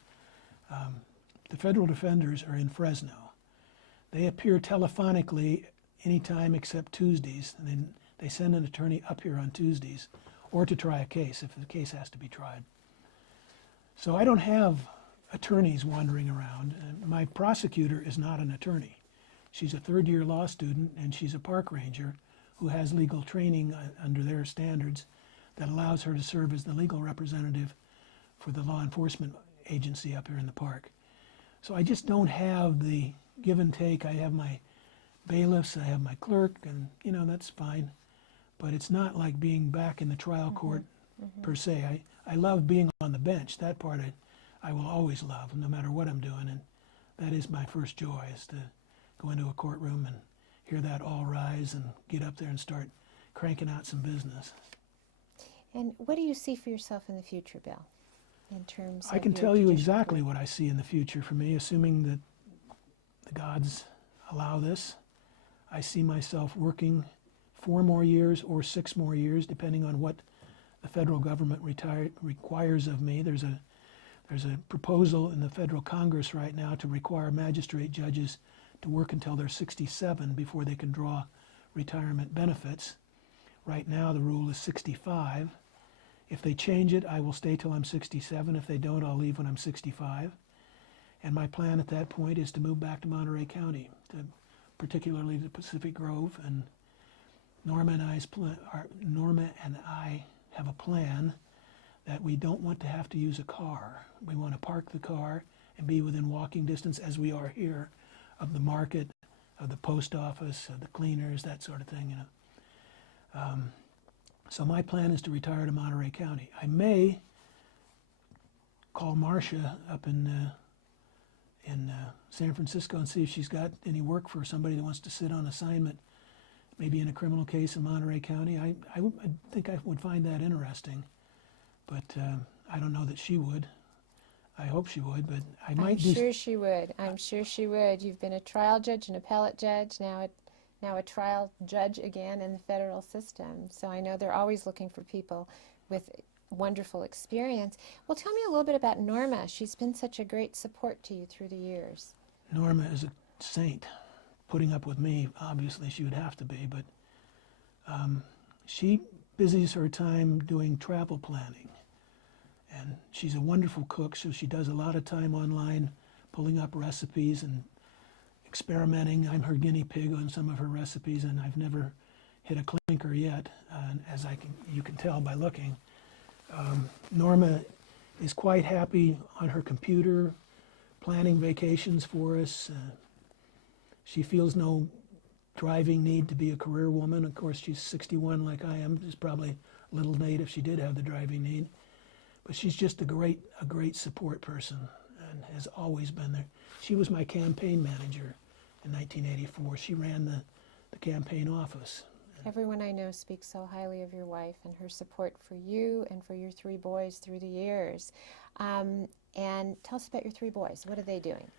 The federal defenders are in Fresno. They appear telephonically anytime except Tuesdays, and then they send an attorney up here on Tuesdays or to try a case if the case has to be tried. So I don't have attorneys wandering around. My prosecutor is not an attorney. She's a third-year law student and she's a park ranger who has legal training under their standards that allows her to serve as the legal representative for the law enforcement agency up here in the park. So I just don't have the give and take. I have my bailiffs, I have my clerk, and that's fine. But it's not like being back in the trial court per se. I love being on the bench. That part I will always love, no matter what I'm doing. And that is my first joy, is to go into a courtroom and hear that all rise and get up there and start cranking out some business. And what do you see for yourself in the future, Bill, in terms of I can your tell you judicial exactly career? what I see in the future for me, assuming that the gods allow this. I see myself working 4 more years or 6 more years, depending on what the federal government requires of me. There's a proposal in the federal Congress right now to require magistrate judges to work until they're 67 before they can draw retirement benefits. Right now the rule is 65. If they change it, I will stay till I'm 67. If they don't, I'll leave when I'm 65. And my plan at that point is to move back to Monterey County, particularly to Pacific Grove. And Norma and I have a plan that we don't want to have to use a car. We want to park the car and be within walking distance, as we are here, of the market, of the post office, of the cleaners, that sort of thing. So my plan is to retire to Monterey County. I may call Marcia up in San Francisco and see if she's got any work for somebody that wants to sit on assignment, maybe in a criminal case in Monterey County. I think I would find that interesting, but I don't know that she would. I hope she would, but I might do. I'm sure she would. I'm sure she would. You've been a trial judge, an appellate judge, now a trial judge again in the federal system. So I know they're always looking for people with wonderful experience. Well, tell me a little bit about Norma. She's been such a great support to you through the years. Norma is a saint. Putting up with me, obviously she would have to be, but she busies her time doing travel planning. And she's a wonderful cook, so she does a lot of time online pulling up recipes and experimenting. I'm her guinea pig on some of her recipes, and I've never hit a clinker yet, as you can tell by looking. Norma is quite happy on her computer, planning vacations for us. She feels no driving need to be a career woman. Of course, she's 61 like I am. It's probably a little late if she did have the driving need. But she's just a great support person and has always been there. She was my campaign manager in 1984. She ran the campaign office. Everyone I know speaks so highly of your wife and her support for you and for your 3 boys through the years. And tell us about your 3 boys. What are they doing?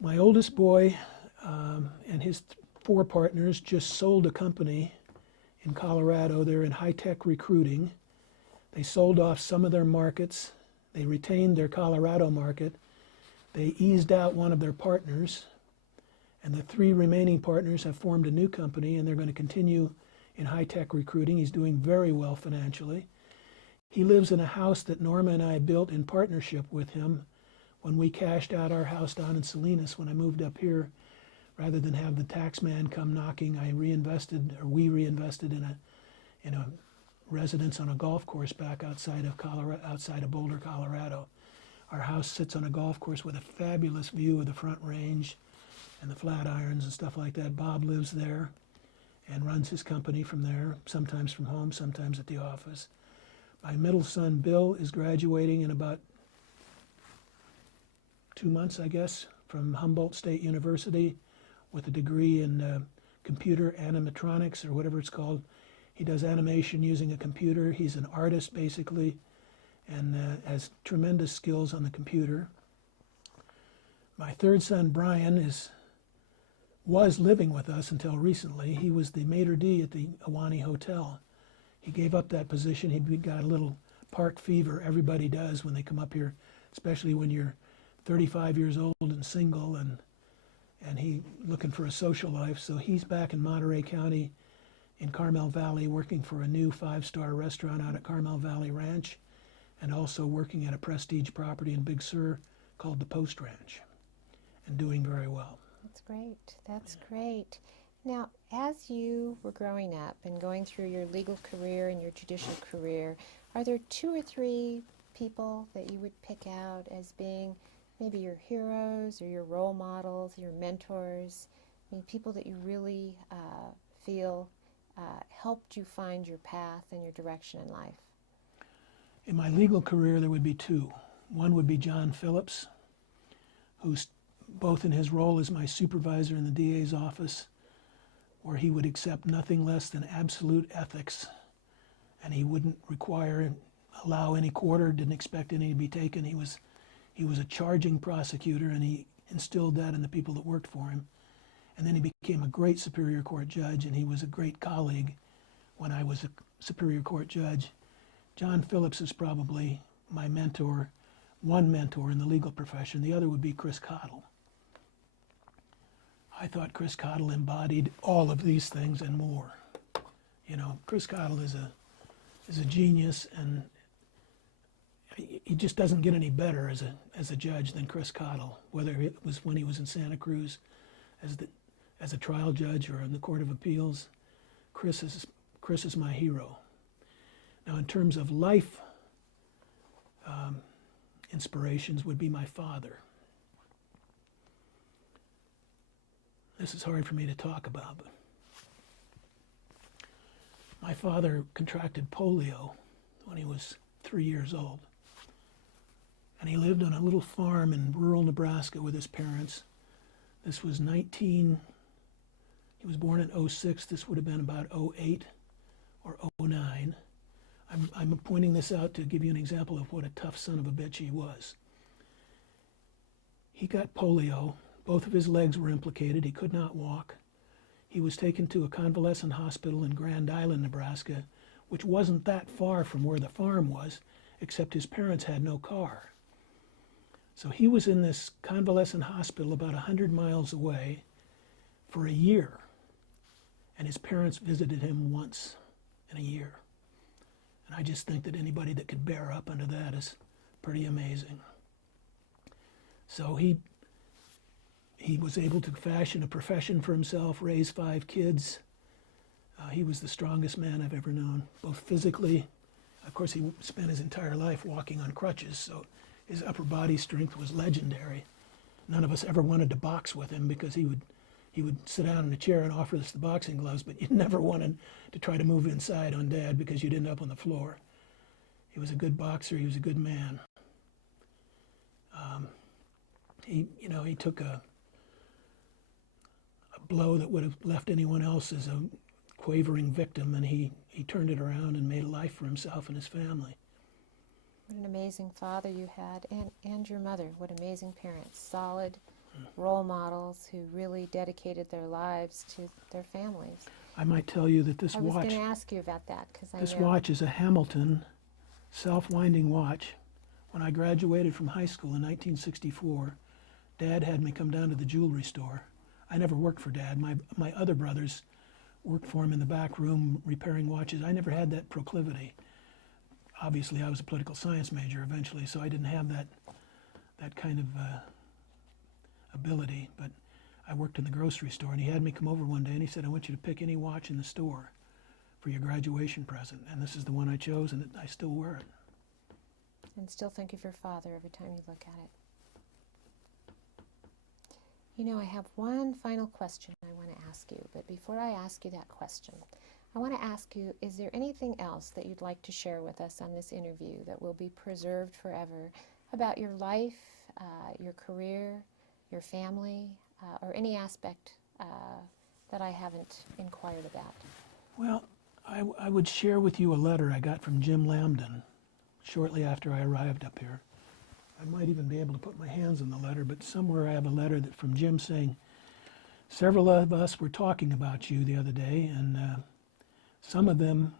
My oldest boy and his 4 partners just sold a company in Colorado. They're in high-tech recruiting. They sold off some of their markets, They retained their Colorado market. They eased out one of their partners, and the 3 remaining partners have formed a new company, and they're going to continue in high-tech recruiting. He's doing very well financially. He lives in a house that Norma and I built in partnership with him when we cashed out our house down in Salinas when I moved up here. Rather than have the tax man come knocking, we reinvested in a residence on a golf course back outside of Boulder, Colorado. Our house sits on a golf course with a fabulous view of the Front Range and the Flatirons and stuff like that. Bob lives there and runs his company from there, sometimes from home, sometimes at the office. My middle son, Bill, is graduating in about 2 months, I guess, from Humboldt State University with a degree in computer animatronics, or whatever it's called. He does animation using a computer. He's an artist, basically, and has tremendous skills on the computer. My third son, Brian, was living with us until recently. He was the maitre d' at the Ahwahnee Hotel. He gave up that position. He got a little park fever. Everybody does when they come up here, especially when you're 35 years old and single and he looking for a social life. So he's back in Monterey County in Carmel Valley working for a new 5-star restaurant out at Carmel Valley Ranch, and also working at a prestige property in Big Sur called the Post Ranch, and doing very well. That's great. That's great. Now, as you were growing up and going through your legal career and your judicial career, are there 2 or 3 people that you would pick out as being maybe your heroes or your role models, your mentors? I mean, people that you really feel helped you find your path and your direction in life? In my legal career, there would be 2. One would be John Phillips, who's both in his role as my supervisor in the DA's office, where he would accept nothing less than absolute ethics, and he wouldn't allow any quarter, didn't expect any to be taken. He was a charging prosecutor, and he instilled that in the people that worked for him. And then he became a great Superior Court judge, and he was a great colleague when I was a Superior Court judge. John Phillips is probably my mentor, one mentor in the legal profession. The other would be Chris Cottle. I thought Chris Cottle embodied all of these things and more. You know, Chris Cottle is a genius, and he just doesn't get any better as a judge than Chris Cottle, whether it was when he was in Santa Cruz as a trial judge or in the Court of Appeals. Chris is my hero. Now, in terms of life inspirations, would be my father. This is hard for me to talk about, but my father contracted polio when he was 3 years old. And he lived on a little farm in rural Nebraska with his parents. This was he was born in 06. This would have been about 08 or 09. I'm pointing this out to give you an example of what a tough son of a bitch he was. He got polio. Both of his legs were implicated. He could not walk. He was taken to a convalescent hospital in Grand Island, Nebraska, which wasn't that far from where the farm was, except his parents had no car. So he was in this convalescent hospital about 100 miles away for a year, and his parents visited him once in a year. And I just think that anybody that could bear up under that is pretty amazing. So he was able to fashion a profession for himself, raise 5 kids. He was the strongest man I've ever known, both physically. Of course, he spent his entire life walking on crutches, so his upper body strength was legendary. None of us ever wanted to box with him because he would sit down in a chair and offer us the boxing gloves, but you never wanted to try to move inside on Dad because you'd end up on the floor. He was a good boxer. He was a good man. He took a blow that would have left anyone else as a quavering victim, and he turned it around and made a life for himself and his family. What an amazing father you had, and your mother. What amazing parents. Solid role models who really dedicated their lives to their families. I might tell you that this I was watch... going to ask you about that, because I know... This watch is a Hamilton self-winding watch When I graduated from high school in 1964, Dad had me come down to the jewelry store. I never worked for Dad. My other brothers worked for him in the back room repairing watches. I never had that proclivity. Obviously, I was a political science major eventually, so I didn't have that kind of ability. But I worked in the grocery store, and he had me come over one day, and he said, I want you to pick any watch in the store for your graduation present. And this is the one I chose, and I still wear it. And still think of your father every time you look at it. You know, I have one final question I want to ask you, but before I ask you that question, I want to ask you, is there anything else that you'd like to share with us on this interview that will be preserved forever about your life, your career, your family, or any aspect that I haven't inquired about? Well, I would share with you a letter I got from Jim Lambden shortly after I arrived up here. I might even be able to put my hands on the letter, but somewhere I have a letter from Jim saying, several of us were talking about you the other day, and some of them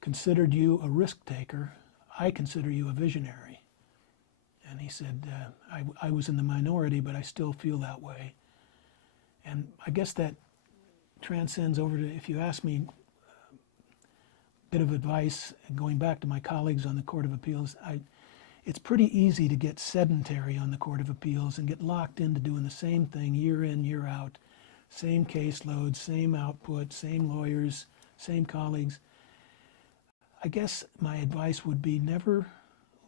considered you a risk taker. I consider you a visionary. And he said, I was in the minority, but I still feel that way. And I guess that transcends over to, if you ask me a bit of advice, going back to my colleagues on the Court of Appeals, it's pretty easy to get sedentary on the Court of Appeals and get locked into doing the same thing year in, year out, same caseload, same output, same lawyers, same colleagues. I guess my advice would be never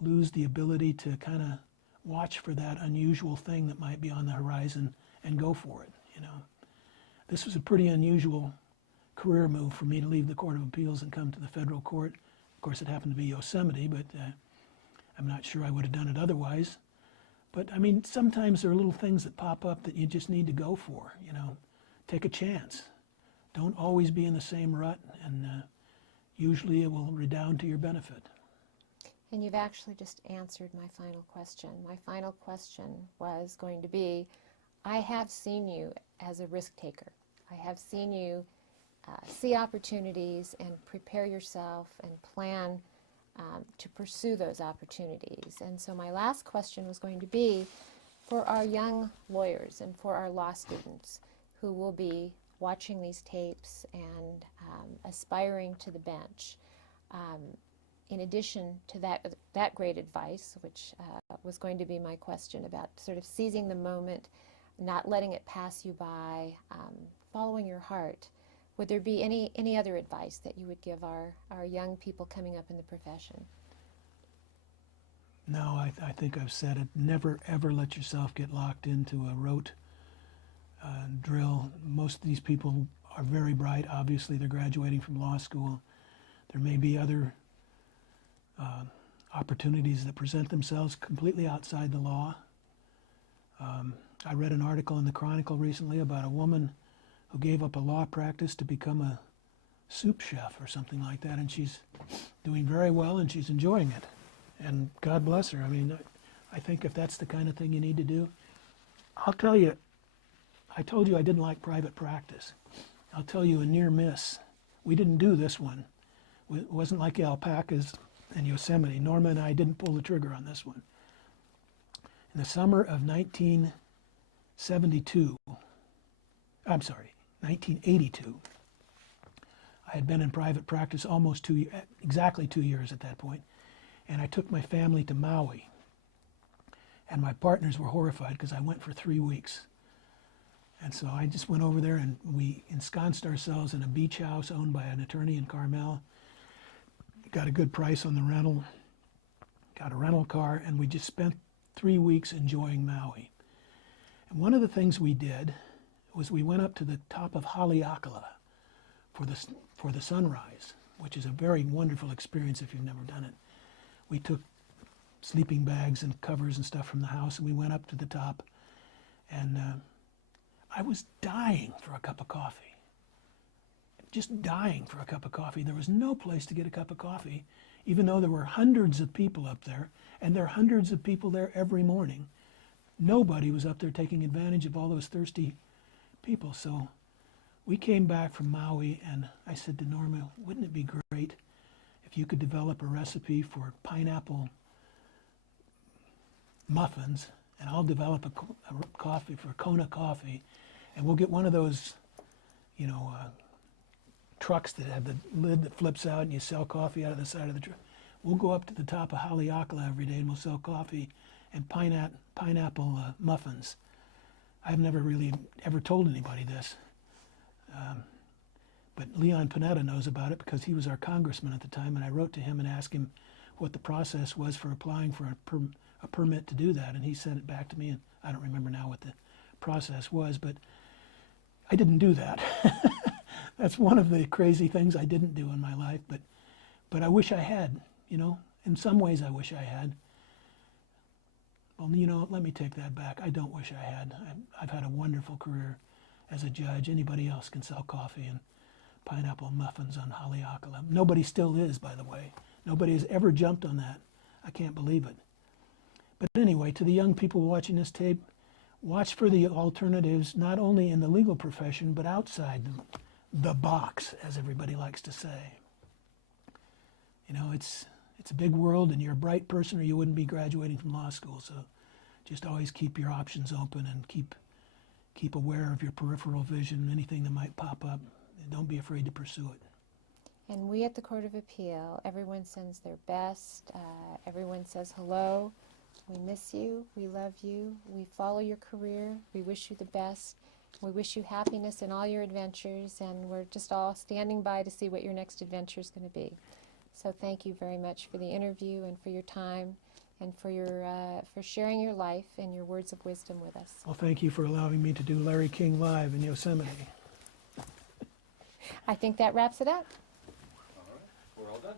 lose the ability to kind of watch for that unusual thing that might be on the horizon and go for it, you know. This was a pretty unusual career move for me to leave the Court of Appeals and come to the federal court. Of course, it happened to be Yosemite, but I'm not sure I would have done it otherwise. But I mean, sometimes there are little things that pop up that you just need to go for, you know. Take a chance. Don't always be in the same rut, and usually it will redound to your benefit. And you've actually just answered my final question. My final question was going to be, I have seen you as a risk taker. I have seen you see opportunities and prepare yourself and plan to pursue those opportunities. And so my last question was going to be, for our young lawyers and for our law students who will be watching these tapes and aspiring to the bench, in addition to that great advice, which was going to be my question about sort of seizing the moment, not letting it pass you by, following your heart, would there be any other advice that you would give our young people coming up in the profession? No, I think I've said it. Never, ever let yourself get locked into a rote drill. Most of these people are very bright. Obviously, they're graduating from law school. There may be other opportunities that present themselves completely outside the law. I read an article in the Chronicle recently about a woman who gave up a law practice to become a soup chef or something like that, and she's doing very well and she's enjoying it. And God bless her. I mean, I think if that's the kind of thing you need to do, I'll tell you, I told you I didn't like private practice. I'll tell you a near miss. We didn't do this one. It wasn't like the alpacas in Yosemite. Norma and I didn't pull the trigger on this one. In the summer of 1982, I had been in private practice almost exactly 2 years at that point, and I took my family to Maui. And my partners were horrified because I went for 3 weeks. And so I just went over there and we ensconced ourselves in a beach house owned by an attorney in Carmel. Got a good price on the rental, got a rental car, and we just spent 3 weeks enjoying Maui. And one of the things we did was we went up to the top of Haleakala for the sunrise, which is a very wonderful experience if you've never done it. We took sleeping bags and covers and stuff from the house, and we went up to the top, and I was dying for a cup of coffee. Just dying for a cup of coffee. There was no place to get a cup of coffee, even though there were hundreds of people up there, and there are hundreds of people there every morning. Nobody was up there taking advantage of all those thirsty people. So we came back from Maui, and I said to Norma, wouldn't it be great if you could develop a recipe for pineapple muffins, and I'll develop a coffee for Kona Coffee, and we'll get one of those, you know, trucks that have the lid that flips out and you sell coffee out of the side of the truck. We'll go up to the top of Haleakala every day and we'll sell coffee and pineapple muffins. I've never really ever told anybody this, but Leon Panetta knows about it because he was our congressman at the time, and I wrote to him and asked him what the process was for applying for a permit to do that, and he sent it back to me, and I don't remember now what the process was, but I didn't do that. That's one of the crazy things I didn't do in my life, but I wish I had, you know. In some ways I wish I had. Well, you know, let me take that back. I don't wish I had. I've had a wonderful career as a judge. Anybody else can sell coffee and pineapple muffins on Haleakala. Nobody still is, by the way. Nobody has ever jumped on that. I can't believe it. But anyway, to the young people watching this tape, watch for the alternatives, not only in the legal profession, but outside the box, as everybody likes to say. You know, it's a big world, and you're a bright person or you wouldn't be graduating from law school. So just always keep your options open and keep aware of your peripheral vision, anything that might pop up. And don't be afraid to pursue it. And we at the Court of Appeal, everyone sends their best. Everyone says hello. We miss you. We love you. We follow your career. We wish you the best. We wish you happiness in all your adventures, and we're just all standing by to see what your next adventure is going to be. So thank you very much for the interview and for your time and for for sharing your life and your words of wisdom with us. Well, thank you for allowing me to do Larry King Live in Yosemite. I think that wraps it up. All right, we're all done.